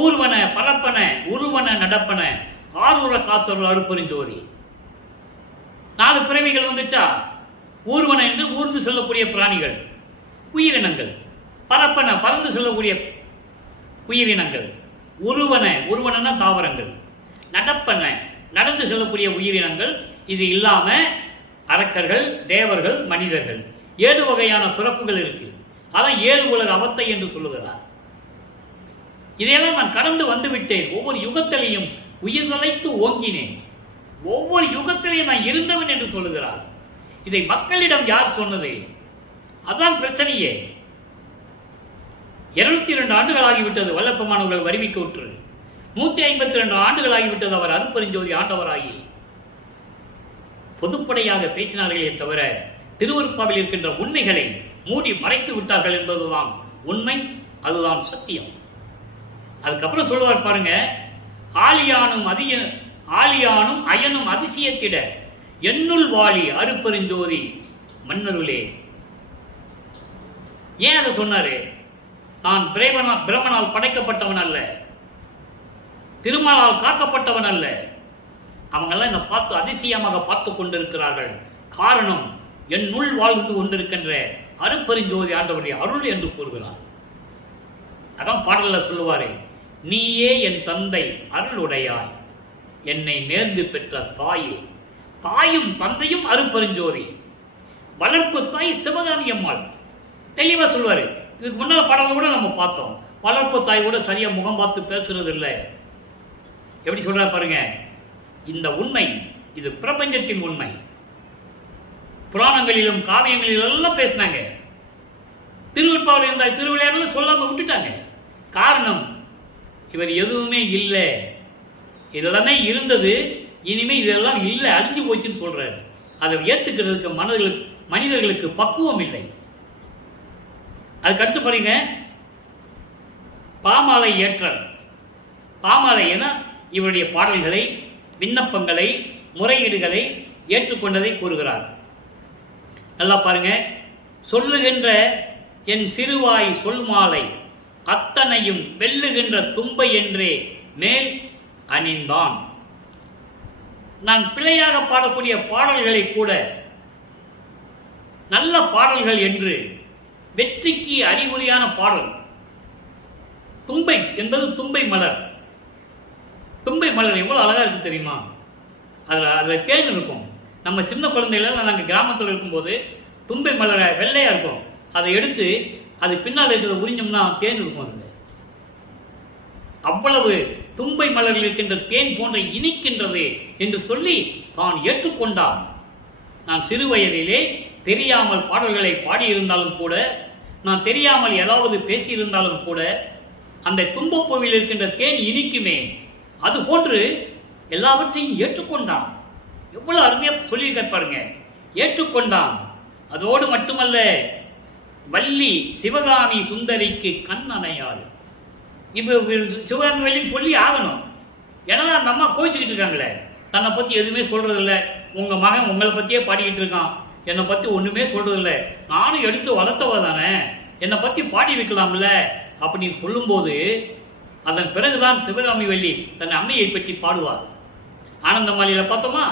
ஊர்வன பரப்பன உருவன நடப்பன ஆரூர காத்தொரு அருப்பெருஞ்சோதி. 4 பிறவிகள் வந்துச்சா? ஊர்வன என்று ஊர்ந்து செல்லக்கூடிய பிராணிகள், உயிரினங்கள். பரப்பன பறந்து செல்லக்கூடிய உயிரினங்கள். உருவன தாவரங்கள். நடப்பன நடந்து செல்லக்கூடிய உயிரினங்கள். இது இல்லாம அரக்கர்கள், தேவர்கள், மனிதர்கள். 7 வகையான பிறப்புகள் இருக்கு. அதான் 7 உலக அவத்தை என்று சொல்லுகிறார். இதையெல்லாம் நான் கடந்து வந்து விட்டேன். ஒவ்வொரு யுகத்திலையும் உயிர் தலைத்து ஓங்கினேன். ஒவ்வொரு யுகத்திலையும் நான் இருந்தவன் என்று சொல்லுகிறார். இதை மக்களிடம் யார் சொன்னது? அதான் பிரச்சனையே. 202 ஆண்டுகள் ஆகிவிட்டது வல்லப்பமானவர்கள் வருவிக்க விட்டு. 152 ஆண்டுகள் ஆகிவிட்டது அவர் அருட்பெருஞ்சோதி ஆண்டவராகி. பொதுப்படையாக பேசினார்களே தவிர திருவருட்பாவில் இருக்கின்ற உண்மைகளை மூடி மறைத்து விட்டார்கள் என்பதுதான் உண்மை, அதுதான் சத்தியம். அதுக்கப்புறம் சொல்லுவார் பாருங்க, ஆலியானும் அயனும் அதிசயத்திட என்னுள் வாழி அருட்பெருஞ்சோதி மன்னருளே. ஏன் அதை சொன்னாரு? நான் பிரமனால் படைக்கப்பட்டவன் அல்ல, திருமாலால் காக்கப்பட்டவன் அல்ல. அவங்கெல்லாம் என்னை பார்த்து அதிசயமாக பார்த்து கொண்டிருக்கிறார்கள். காரணம், என்னுள் வாழ்ந்து கொண்டிருக்கின்ற அருட்பெருஞ்சோதி ஆண்டவருடைய அருள் என்று கூறுகிறார். அதான் பாடல்ல சொல்லுவாரே, நீயே என் தந்தை அருளுடையாய், என்னை நேர்ந்து பெற்ற தாயே. தாயும் தந்தையும் அருட்பெருஞ்சோதி. வளர்ப்பு தாய் சிவகாமி அம்மாள். தெளிவா சொல்லுவாரு. இதுக்கு முன்னால பாடல கூட நம்ம பார்த்தோம். வளர்ப்பு தாய் கூட சரியா முகம் பார்த்து பேசுறது இல்லை. எப்படி சொல்ற பாருங்க. இந்த உண்மை இது பிரபஞ்சத்தின் உண்மை. புராணங்களிலும் காவியங்களிலும் எல்லாம் பேசினாங்க. திருவிற்பாவில் இருந்தால் திருவிளையாடல சொல்லாம விட்டுட்டாங்க. காரணம், இவர் எதுவுமே இல்லை, இதெல்லாமே இருந்தது, இனிமே இதெல்லாம் இல்லை, அழிஞ்சு போச்சுன்னு சொல்றாரு. அதை ஏத்துக்கிறதுக்கு மனிதர்களுக்கு பக்குவம் இல்லை. அதுக்கு அடுத்து பாருங்க, பாமாலை ஏற்றல். பாமாலை என இவருடைய பாடல்களை, விண்ணப்பங்களை, முறையீடுகளை ஏற்றுக்கொண்டதை கூறுகிறார். நல்லா பாருங்க. சொல்லுகின்ற என் சிறுவாய் சொல்மாலை அத்தனையும் வெல்லுகின்ற தும்பை என்றே மேல் அணிந்தான். நான் பிழையாக பாடக்கூடிய பாடல்களை கூட நல்ல பாடல்கள் என்று வெற்றிக்கு அறிகுறியான பாடல். தும்பை என்பது தும்பை மலர். தும்பை மலர் எவ்வளவு அழகா இருக்கு தெரியுமா? அதில் தேன் இருக்கும். நம்ம சின்ன குழந்தைகள் நாங்கள் கிராமத்தில் இருக்கும்போது தும்பை மலரை வெள்ளையா இருக்கும். அதை எடுத்து அது பின்னால் இருக்கிறத உறிஞ்சோம்னா தேன் இருக்கும். அது அவ்வளவு தும்பை மலரில் இருக்கின்ற தேன் போன்ற இனிக்கின்றது என்று சொல்லி தான் ஏற்றுக்கொண்டான். நான் சிறு வயதிலே தெரியாமல் பாடல்களை பாடியிருந்தாலும் கூட, நான் தெரியாமல் ஏதாவது பேசியிருந்தாலும் கூட, அந்த தும்பப்பூவில் இருக்கின்ற தேன் இனிக்குமே, அது போன்று எல்லாவற்றையும் ஏற்றுக்கொண்டான். எவ்வளவு அருமையா சொல்லியிருக்க பாருங்க. ஏற்றுக்கொண்டான். அதோடு மட்டுமல்ல, வள்ளி சிவகாமி சுந்தரிக்கு கண் அணையாது. இப்போ சிவகாமி வள்ளின்னு சொல்லி ஆகணும். ஏன்னா அந்த அம்மா கோச்சிக்கிட்டு இருக்காங்களே, தன்னை பற்றி எதுவுமே சொல்றது இல்லை. உங்க மகன் உங்களை பற்றியே பாடிக்கிட்டு இருக்கான், என்னை பற்றி ஒன்றுமே சொல்றது இல்லை, நானும் எடுத்து வளர்த்தவ தானே, என்னை பற்றி பாடி வைக்கலாம்ல அப்படின்னு சொல்லும்போது, அதன் பிறகுதான் சிவகாமி வள்ளி தன் அம்மையை பற்றி பாடுவார். ஆனந்தமாலியில் பார்த்தோமா,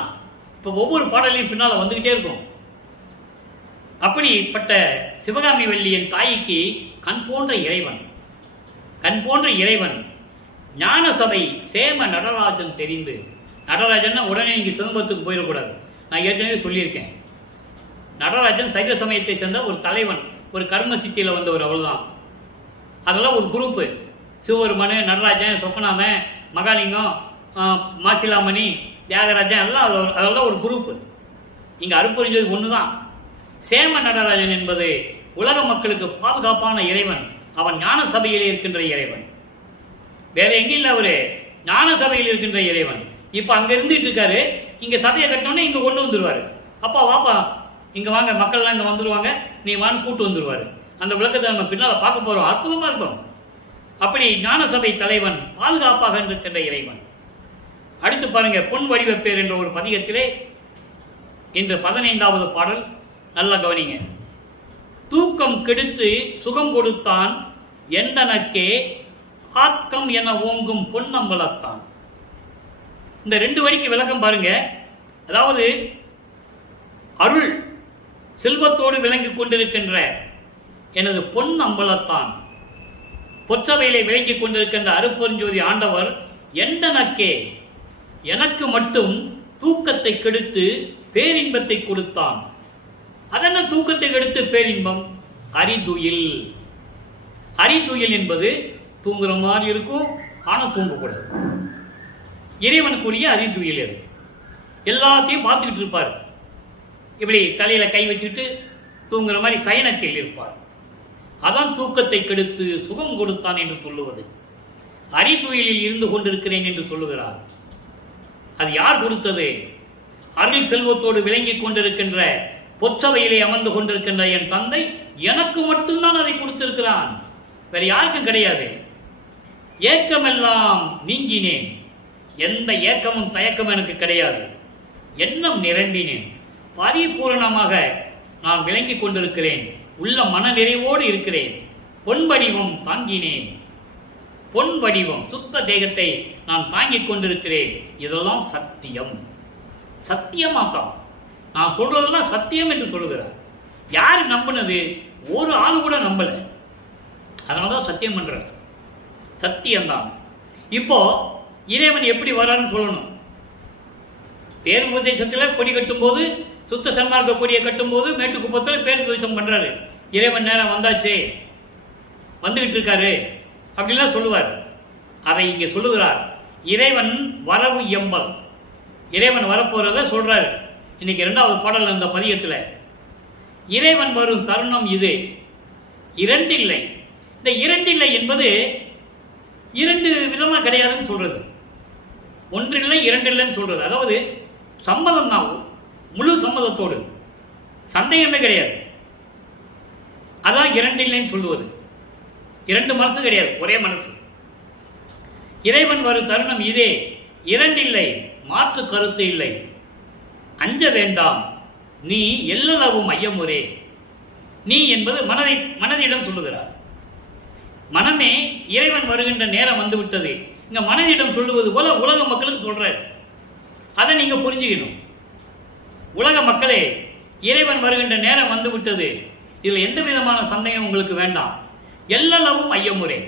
இப்போ ஒவ்வொரு பாடலையும் பின்னால் வந்துக்கிட்டே இருக்கும். அப்படிப்பட்ட சிவகாமி வள்ளியின் தாய்க்கு கண் போன்ற இறைவன், கண் போன்ற இறைவன். ஞான சபை சேம நடராஜன் தெரிந்து, நடராஜன்னா உடனே இங்கே சிதம்பரத்துக்கு போயிடக்கூடாது. நான் ஏற்கனவே சொல்லியிருக்கேன். நடராஜன் சைவ சமயத்தை சேர்ந்த ஒரு தலைவன், ஒரு கர்ம சித்தியில் வந்தவர், அவ்வளோதான். அதெல்லாம் ஒரு குரூப்பு. சிவபெருமானு, நடராஜன், சொப்பனாமன், மகாலிங்கம், மாசிலாமணி, தியாகராஜன் எல்லாம் அதெல்லாம் ஒரு குரூப்பு. இங்கே அருட்பெருஞ்சோதி ஒன்று தான். சேம நடராஜன் என்பது உலக மக்களுக்கு பாதுகாப்பான இறைவன். அவன் ஞான சபையில் இருக்கின்ற இறைவன், வேற எங்கே இல்லை. அவரு ஞான சபையில் இருக்கின்ற இறைவன். இப்போ அங்கே இருந்துட்டு இருக்காரு. இங்கே சபையை கட்டினோன்னே இங்கே கொண்டு வந்துடுவார். அப்பா வாப்பா இங்கே வாங்க, மக்கள்லாம் இங்கே வந்துடுவாங்க, நீ வான்னு கூட்டு வந்துடுவார். அந்த விளக்கத்தை நம்ம பின்னால் பார்க்க போகிறோம். அற்புதமாக இருக்கும். அப்படி ஞான சபை தலைவன், பாதுகாப்பாக இருக்கின்ற இறைவன். அடுத்து பாருங்க, பொன் வடிவப்பேர் என்ற ஒரு பதிகத்திலே இன்று 15வது பாடல். நல்ல கவனிங்க. தூக்கம் கெடுத்து சுகம் கொடுத்தான் எந்தனக்கே ஆக்கம் என ஓங்கும் பொன்னம்பலத்தான். இந்த 2 வரிக்கு விளக்கம் பாருங்க. அதாவது அருள் செல்வத்தோடு விளங்கிக் கொண்டிருக்கின்ற எனது பொன் அம்பலத்தான், பொற்றவையிலே விளங்கிக் கொண்டிருக்கின்ற அருட்பெருஞ்சோதி ஆண்டவர் எந்தனக்கே, எனக்கு மட்டும் தூக்கத்தை கெடுத்து பேரின்பத்தை கொடுத்தான். அதென்ன தூக்கத்தை கெடுத்து பேரின்பம்? அரிதுயில். அரிதுயில் என்பது தூங்குற மாதிரி இருக்கும், ஆனால் தூங்கக்கூடாது. இறைவனுக்குரிய அரிதுயில் அது. எல்லாத்தையும் பார்த்துக்கிட்டு இருப்பார். இப்படி தலையில கை வச்சுக்கிட்டு தூங்குற மாதிரி சயனத்தில் இருப்பார். அதான் தூக்கத்தை கெடுத்து சுகம் கொடுத்தான் என்று சொல்லுவது. அரித்துயிலில் இருந்து கொண்டிருக்கிறேன் என்று சொல்லுகிறார். அது யார் கொடுத்தது? அருள் செல்வத்தோடு விளங்கிக் கொண்டிருக்கின்ற பொற்றவையிலே அமர்ந்து கொண்டிருக்கின்ற என் தந்தை எனக்கு மட்டும்தான் அதை கொடுத்திருக்கிறான், வேற யாருக்கும் கிடையாது. ஏக்கமெல்லாம் நீங்கினேன், எந்த ஏக்கமும் தயக்கமும் எனக்கு கிடையாது. எண்ணம் நிரம்பினேன், பரிபூரணமாக நான் விளங்கிக் கொண்டிருக்கிறேன், உள்ள மன நிறைவோடு இருக்கிறேன். பொன் வடிவம் தாங்கினேன், பொன் வடிவம் சுத்த தேகத்தை நான் தாங்கிக் கொண்டிருக்கிறேன். இதெல்லாம் சத்தியம். சத்தியமாத்தான் நான் சொல்றதெல்லாம் சத்தியம் என்று சொல்லுகிறார். யார் நம்பினது? ஒரு ஆள் கூட நம்பல. அதனாலதான் சத்தியம் பண்ற. சத்தியம்தான். இப்போ இறைவன் எப்படி வரான்னு சொல்லணும். பேருபதேசத்தில் கொடி கட்டும் போது, சுத்த சன்மார்க்க கொடியை கட்டும் போது மேட்டுக்குப்பத்தில் பேருபதேசம் பண்றாரு. இறைவன் நேரம் வந்தாச்சு, வந்துகிட்டு இருக்காரு அப்படிலாம் சொல்லுவார். அதை இங்கே சொல்லுகிறார். இறைவன் வரவு எம்பல், இறைவன் வரப்போறத சொல்றாரு. இன்னைக்கு 2வது பாடல் அந்த பதியத்தில் இறைவன் வரும் தருணம் இது. இரண்டில்லை. இந்த இரண்டில்லை என்பது 2 விதமா கிடையாதுன்னு சொல்றது. ஒன்றில்லை இரண்டில்லைன்னு சொல்றது. அதாவது சம்மதம் தான், முழு சம்மதத்தோடு, சந்தேகமே கிடையாது. அதான் இரண்டில்லைன்னு சொல்லுவது. 2 மனசு கிடையாது, ஒரே மனசு. இறைவன் வரும் தருணம் இதே, இரண்டில்லை, மாற்று கருத்து இல்லை. அஞ்ச வேண்டாம், நீ எல்லளவும் ஐயமுறே. நீ என்பது மனதிடம் சொல்லுகிறார். மனமே இறைவன் வருகின்ற நேரம் வந்து விட்டது. இங்க மனதிடம் சொல்லுவது போல உலக மக்களுக்கு சொல்றார். அதை நீங்க புரிஞ்சுக்கணும். உலக மக்களே, இறைவன் வருகின்ற நேரம் வந்து விட்டது. இதுல எந்த விதமான சந்தேகம் உங்களுக்கு வேண்டாம். எல்லளவும் ஐயமுறே,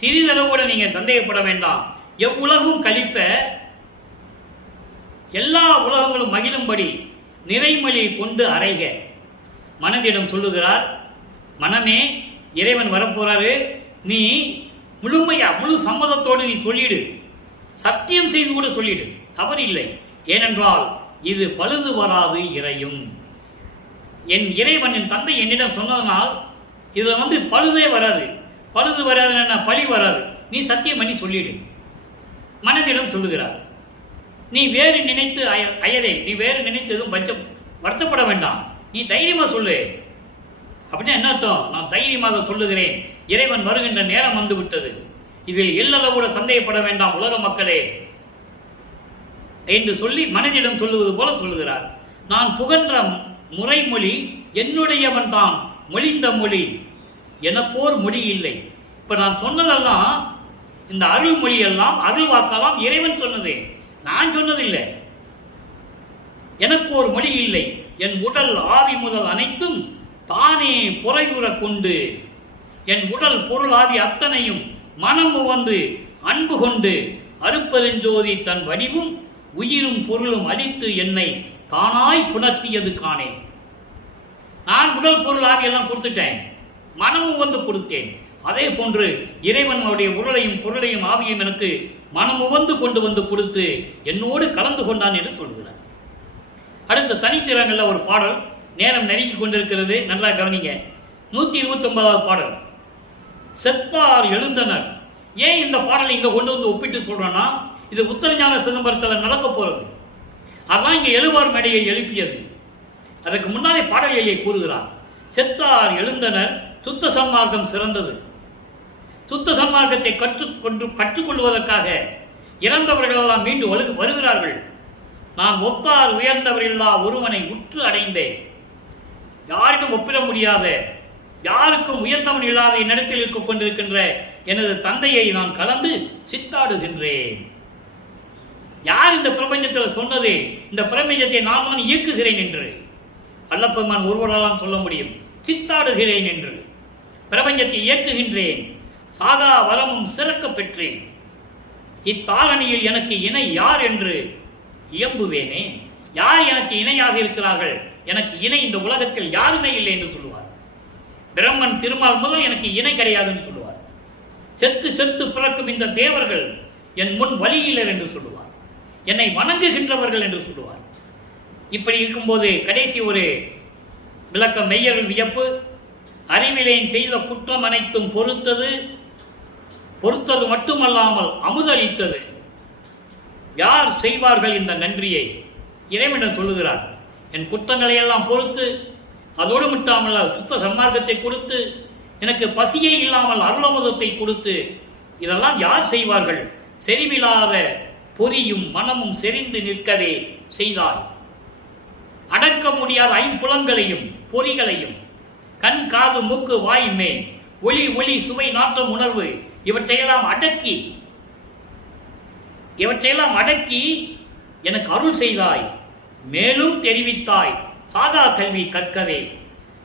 சிறிதளவோட நீங்க சந்தேகப்பட வேண்டாம். எவ்வுலகும் கழிப்ப, எல்லா உலகங்களும் மகிழும்படி நிறைமொழி கொண்டு அறைக. மனதிடம் சொல்லுகிறார். மனமே, இறைவன் வரப்போறாரு, நீ முழுமையா முழு சம்மதத்தோடு நீ சொல்லிடு, சத்தியம் செய்து கூட சொல்லிடு, தவறில்லை. ஏனென்றால் இது பழுது வராது இறையும். என் இறைவன், என் தந்தை என்னிடம் சொன்னதனால் இதுல பழுதே வராது. பழுது வராதுன்னா பழி வராது. நீ சத்தியம் பண்ணி சொல்லிடு. மனதிடம் சொல்லுகிறார். நீ வேறு நினைத்து அயரே, நீ வேறு நினைத்து எதுவும் வருத்தப்பட வேண்டாம், நீ தைரியமா சொல்லு. அப்படின்னா என்ன அர்த்தம்? நான் தைரியமாக சொல்லுகிறேன், இறைவன் வருகின்ற நேரம் வந்து விட்டது, இதில் எல்லளவு கூட சந்தேகப்பட வேண்டாம் உலக மக்களே என்று சொல்லி மனதிடம் சொல்லுவது போல சொல்லுகிறார். நான் புகன்ற முறைமொழி என்னுடையவன் தான் மொழிந்த மொழி, எனக்கோர் மொழி இல்லை. இப்ப நான் சொன்னதெல்லாம், இந்த அருள் மொழி எல்லாம், அருள் வாக்கெல்லாம் இறைவன் சொன்னதே, நான் சொன்னதில்லை. எனக்கு ஒரு மொழி இல்லை. என் உடல் ஆவி முதல் அனைத்தும் தானே பொறையுற கொண்டு, என் உடல் பொருள் ஆவி அத்தனையும் மனம் வந்து அன்பு கொண்டு அருப்பெருஞ்சோதி தன் வடிவும் உயிரும் பொருளும் அளித்து என்னை தானாய் புணர்த்தியது காணே. நான் உடல் பொருள் ஆவி எல்லாம் கொடுத்துட்டேன், மனமும் வந்து கொடுத்தேன். அதே போன்று இறைவனுடைய உடலையும் பொருளையும் ஆவியும் எனக்கு மனமும் வந்து கொண்டு வந்து கொடுத்து என்னோடு கலந்து கொண்டான் என்று சொல்கிறார். அடுத்த தனித்திறங்கள்ல ஒரு பாடல், நேரம் நெருங்கி கொண்டிருக்கிறது, நல்லா கவனிங்க. 129வது பாடல், செத்தார் எழுந்தனர். ஏன் இந்த பாடலை இங்க கொண்டு வந்து ஒப்பிட்டு சொல்றேன்னா, இது உத்தரஞான சிதம்பரத்தில் நடக்க போறது. அதான் இங்க எழுவார் மேடையை எழுப்பியது. அதற்கு முன்னாலே பாடல்களை கூறுகிறார். செத்தார் எழுந்தனர், சுத்த சன்மார்க்கம் சிறந்தது. சுத்த சன்மார்க்கத்தை கற்றுக்கொள்வதற்காக இறந்தவர்கள் எல்லாம் மீண்டும் வருகிறார்கள். நான் ஒத்தார் உயர்ந்தவர்களா ஒருவனை உற்று அடைந்தேன். யாருக்கும் ஒப்பிட முடியாத, யாருக்கும் உயர்ந்தவன் இல்லாத என்னிடத்தில் இருக்க கொண்டிருக்கின்ற எனது தந்தையை நான் கலந்து சித்தாடுகின்றேன். யார் இந்த பிரபஞ்சத்தில் சொன்னது, இந்த பிரபஞ்சத்தை நான் தான் இயக்குகிறேன் என்று? அல்லப்பெருமான் ஒருவரால் சொல்ல முடியும். சித்தாடுகிறேன் என்று, பிரபஞ்சத்தை இயக்குகின்றேன், சாகா வரமும் சிறக்க பெற்றேன். இத்தாரணியில் எனக்கு இணை யார் என்று இயம்புவேனே. யார் எனக்கு இணையாக இருக்கிறார்கள்? எனக்கு இணை இந்த உலகத்தில் யாருமே இல்லை என்று சொல்லுவார். பிரம்மன் திருமால் முதல் எனக்கு இணை கிடையாது என்று சொல்லுவார். செத்து செத்து பிறக்கும் இந்த தேவர்கள் என் முன் வழியிலர் என்று சொல்லுவார். என்னை வணங்குகின்றவர்கள் என்று சொல்லுவார். இப்படி இருக்கும்போது கடைசி ஒரு விளக்கம், மெய்யர்கள் வியப்பு, அறிவிலேன் செய்த குற்றம் அனைத்தும் பொறுத்தது மட்டுமல்லாமல் அமுதளித்தது. யார் செய்வார்கள் இந்த நன்றியை? இறைவனிடம் சொல்லுகிறார், என் குற்றங்களை எல்லாம் பொறுத்து, அதோடு மட்டுமல்ல சுத்த சன்மார்க்கத்தை கொடுத்து, எனக்கு பசியே இல்லாமல் அருளமுதத்தை கொடுத்து, இதெல்லாம் யார் செய்வார்கள்? செறிவில்லாத பொறியும் மனமும் செறிந்து நிற்கவே செய்தாய். அடக்க முடியாத ஐம்புலங்களையும் பொறிகளையும், கண் காது மூக்கு வாய் மேல் ஒளி சுவை நாற்றம் உணர்வு இவற்றையெல்லாம் அடக்கி எனக்கு அருள் செய்தாய். மேலும் தெரிவித்தாய், சாதா கல்வி கற்கவே.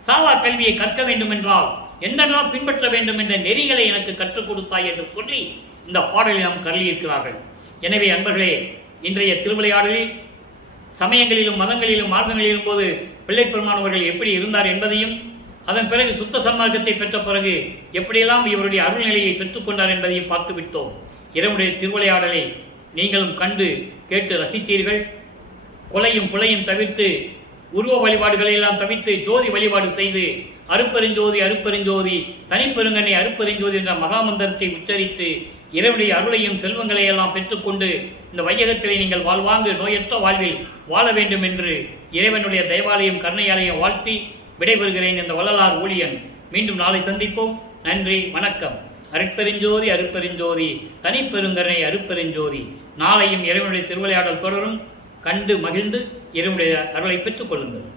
சாதா கல்வியை கற்க வேண்டும் என்றால் என்னெல்லாம் பின்பற்ற வேண்டும் என்ற நெறிகளை எனக்கு கற்றுக் கொடுத்தாய் என்று சொல்லி இந்த பாடலில் நாம் கருளியிருக்கிறார்கள். எனவே அன்பர்களே, இன்றைய திருவிளையாடலில் சமயங்களிலும் மதங்களிலும் மார்க்கங்களிலும் போது பிள்ளைப்பெருமானவர்கள் எப்படி இருந்தார் என்பதையும், அதன் பிறகு சுத்த சன்மார்க்கத்தை பெற்ற பிறகு எப்படியெல்லாம் இவருடைய அருள்நிலையை பெற்றுக்கொண்டார் என்பதையும் பார்த்து விட்டோம். இறைவனுடைய திருவிளையாடலை நீங்களும் கண்டு கேட்டு ரசித்தீர்கள். கொலையும் புலையும் தவிர்த்து, உருவ வழிபாடுகளை எல்லாம் தவிர்த்து ஜோதி வழிபாடு செய்து அருப்பெருஞ்சோதி அருப்பெருஞ்சோதி தனிப்பெருங்கனை அருப்பெருஞ்சோதி என்ற மகாமந்திரத்தை உச்சரித்து இறைவனுடைய அருளையும் செல்வங்களை எல்லாம் பெற்றுக்கொண்டு இந்த வையகத்திலே நீங்கள் வாழ்வாங்கு நோயற்ற வாழ்வில் வாழ வேண்டும் என்று இறைவனுடைய தயவாலயம் கருணையாலயம் வாழ்த்தி விடைபெறுகிறேன். இந்த வள்ளலார் ஊழியன். மீண்டும் நாளை சந்திப்போம். நன்றி, வணக்கம். அருட்பெருஞ்சோதி அருட்பெருஞ்சோதி தனிப்பெருங்கருணை அருட்பெருஞ்சோதி. நாளையும் இறைவனுடைய திருவிளையாடல் தொடரும். கண்டு மகிழ்ந்து இறைவனுடைய அருளை பெற்றுக் கொள்ளுங்கள்.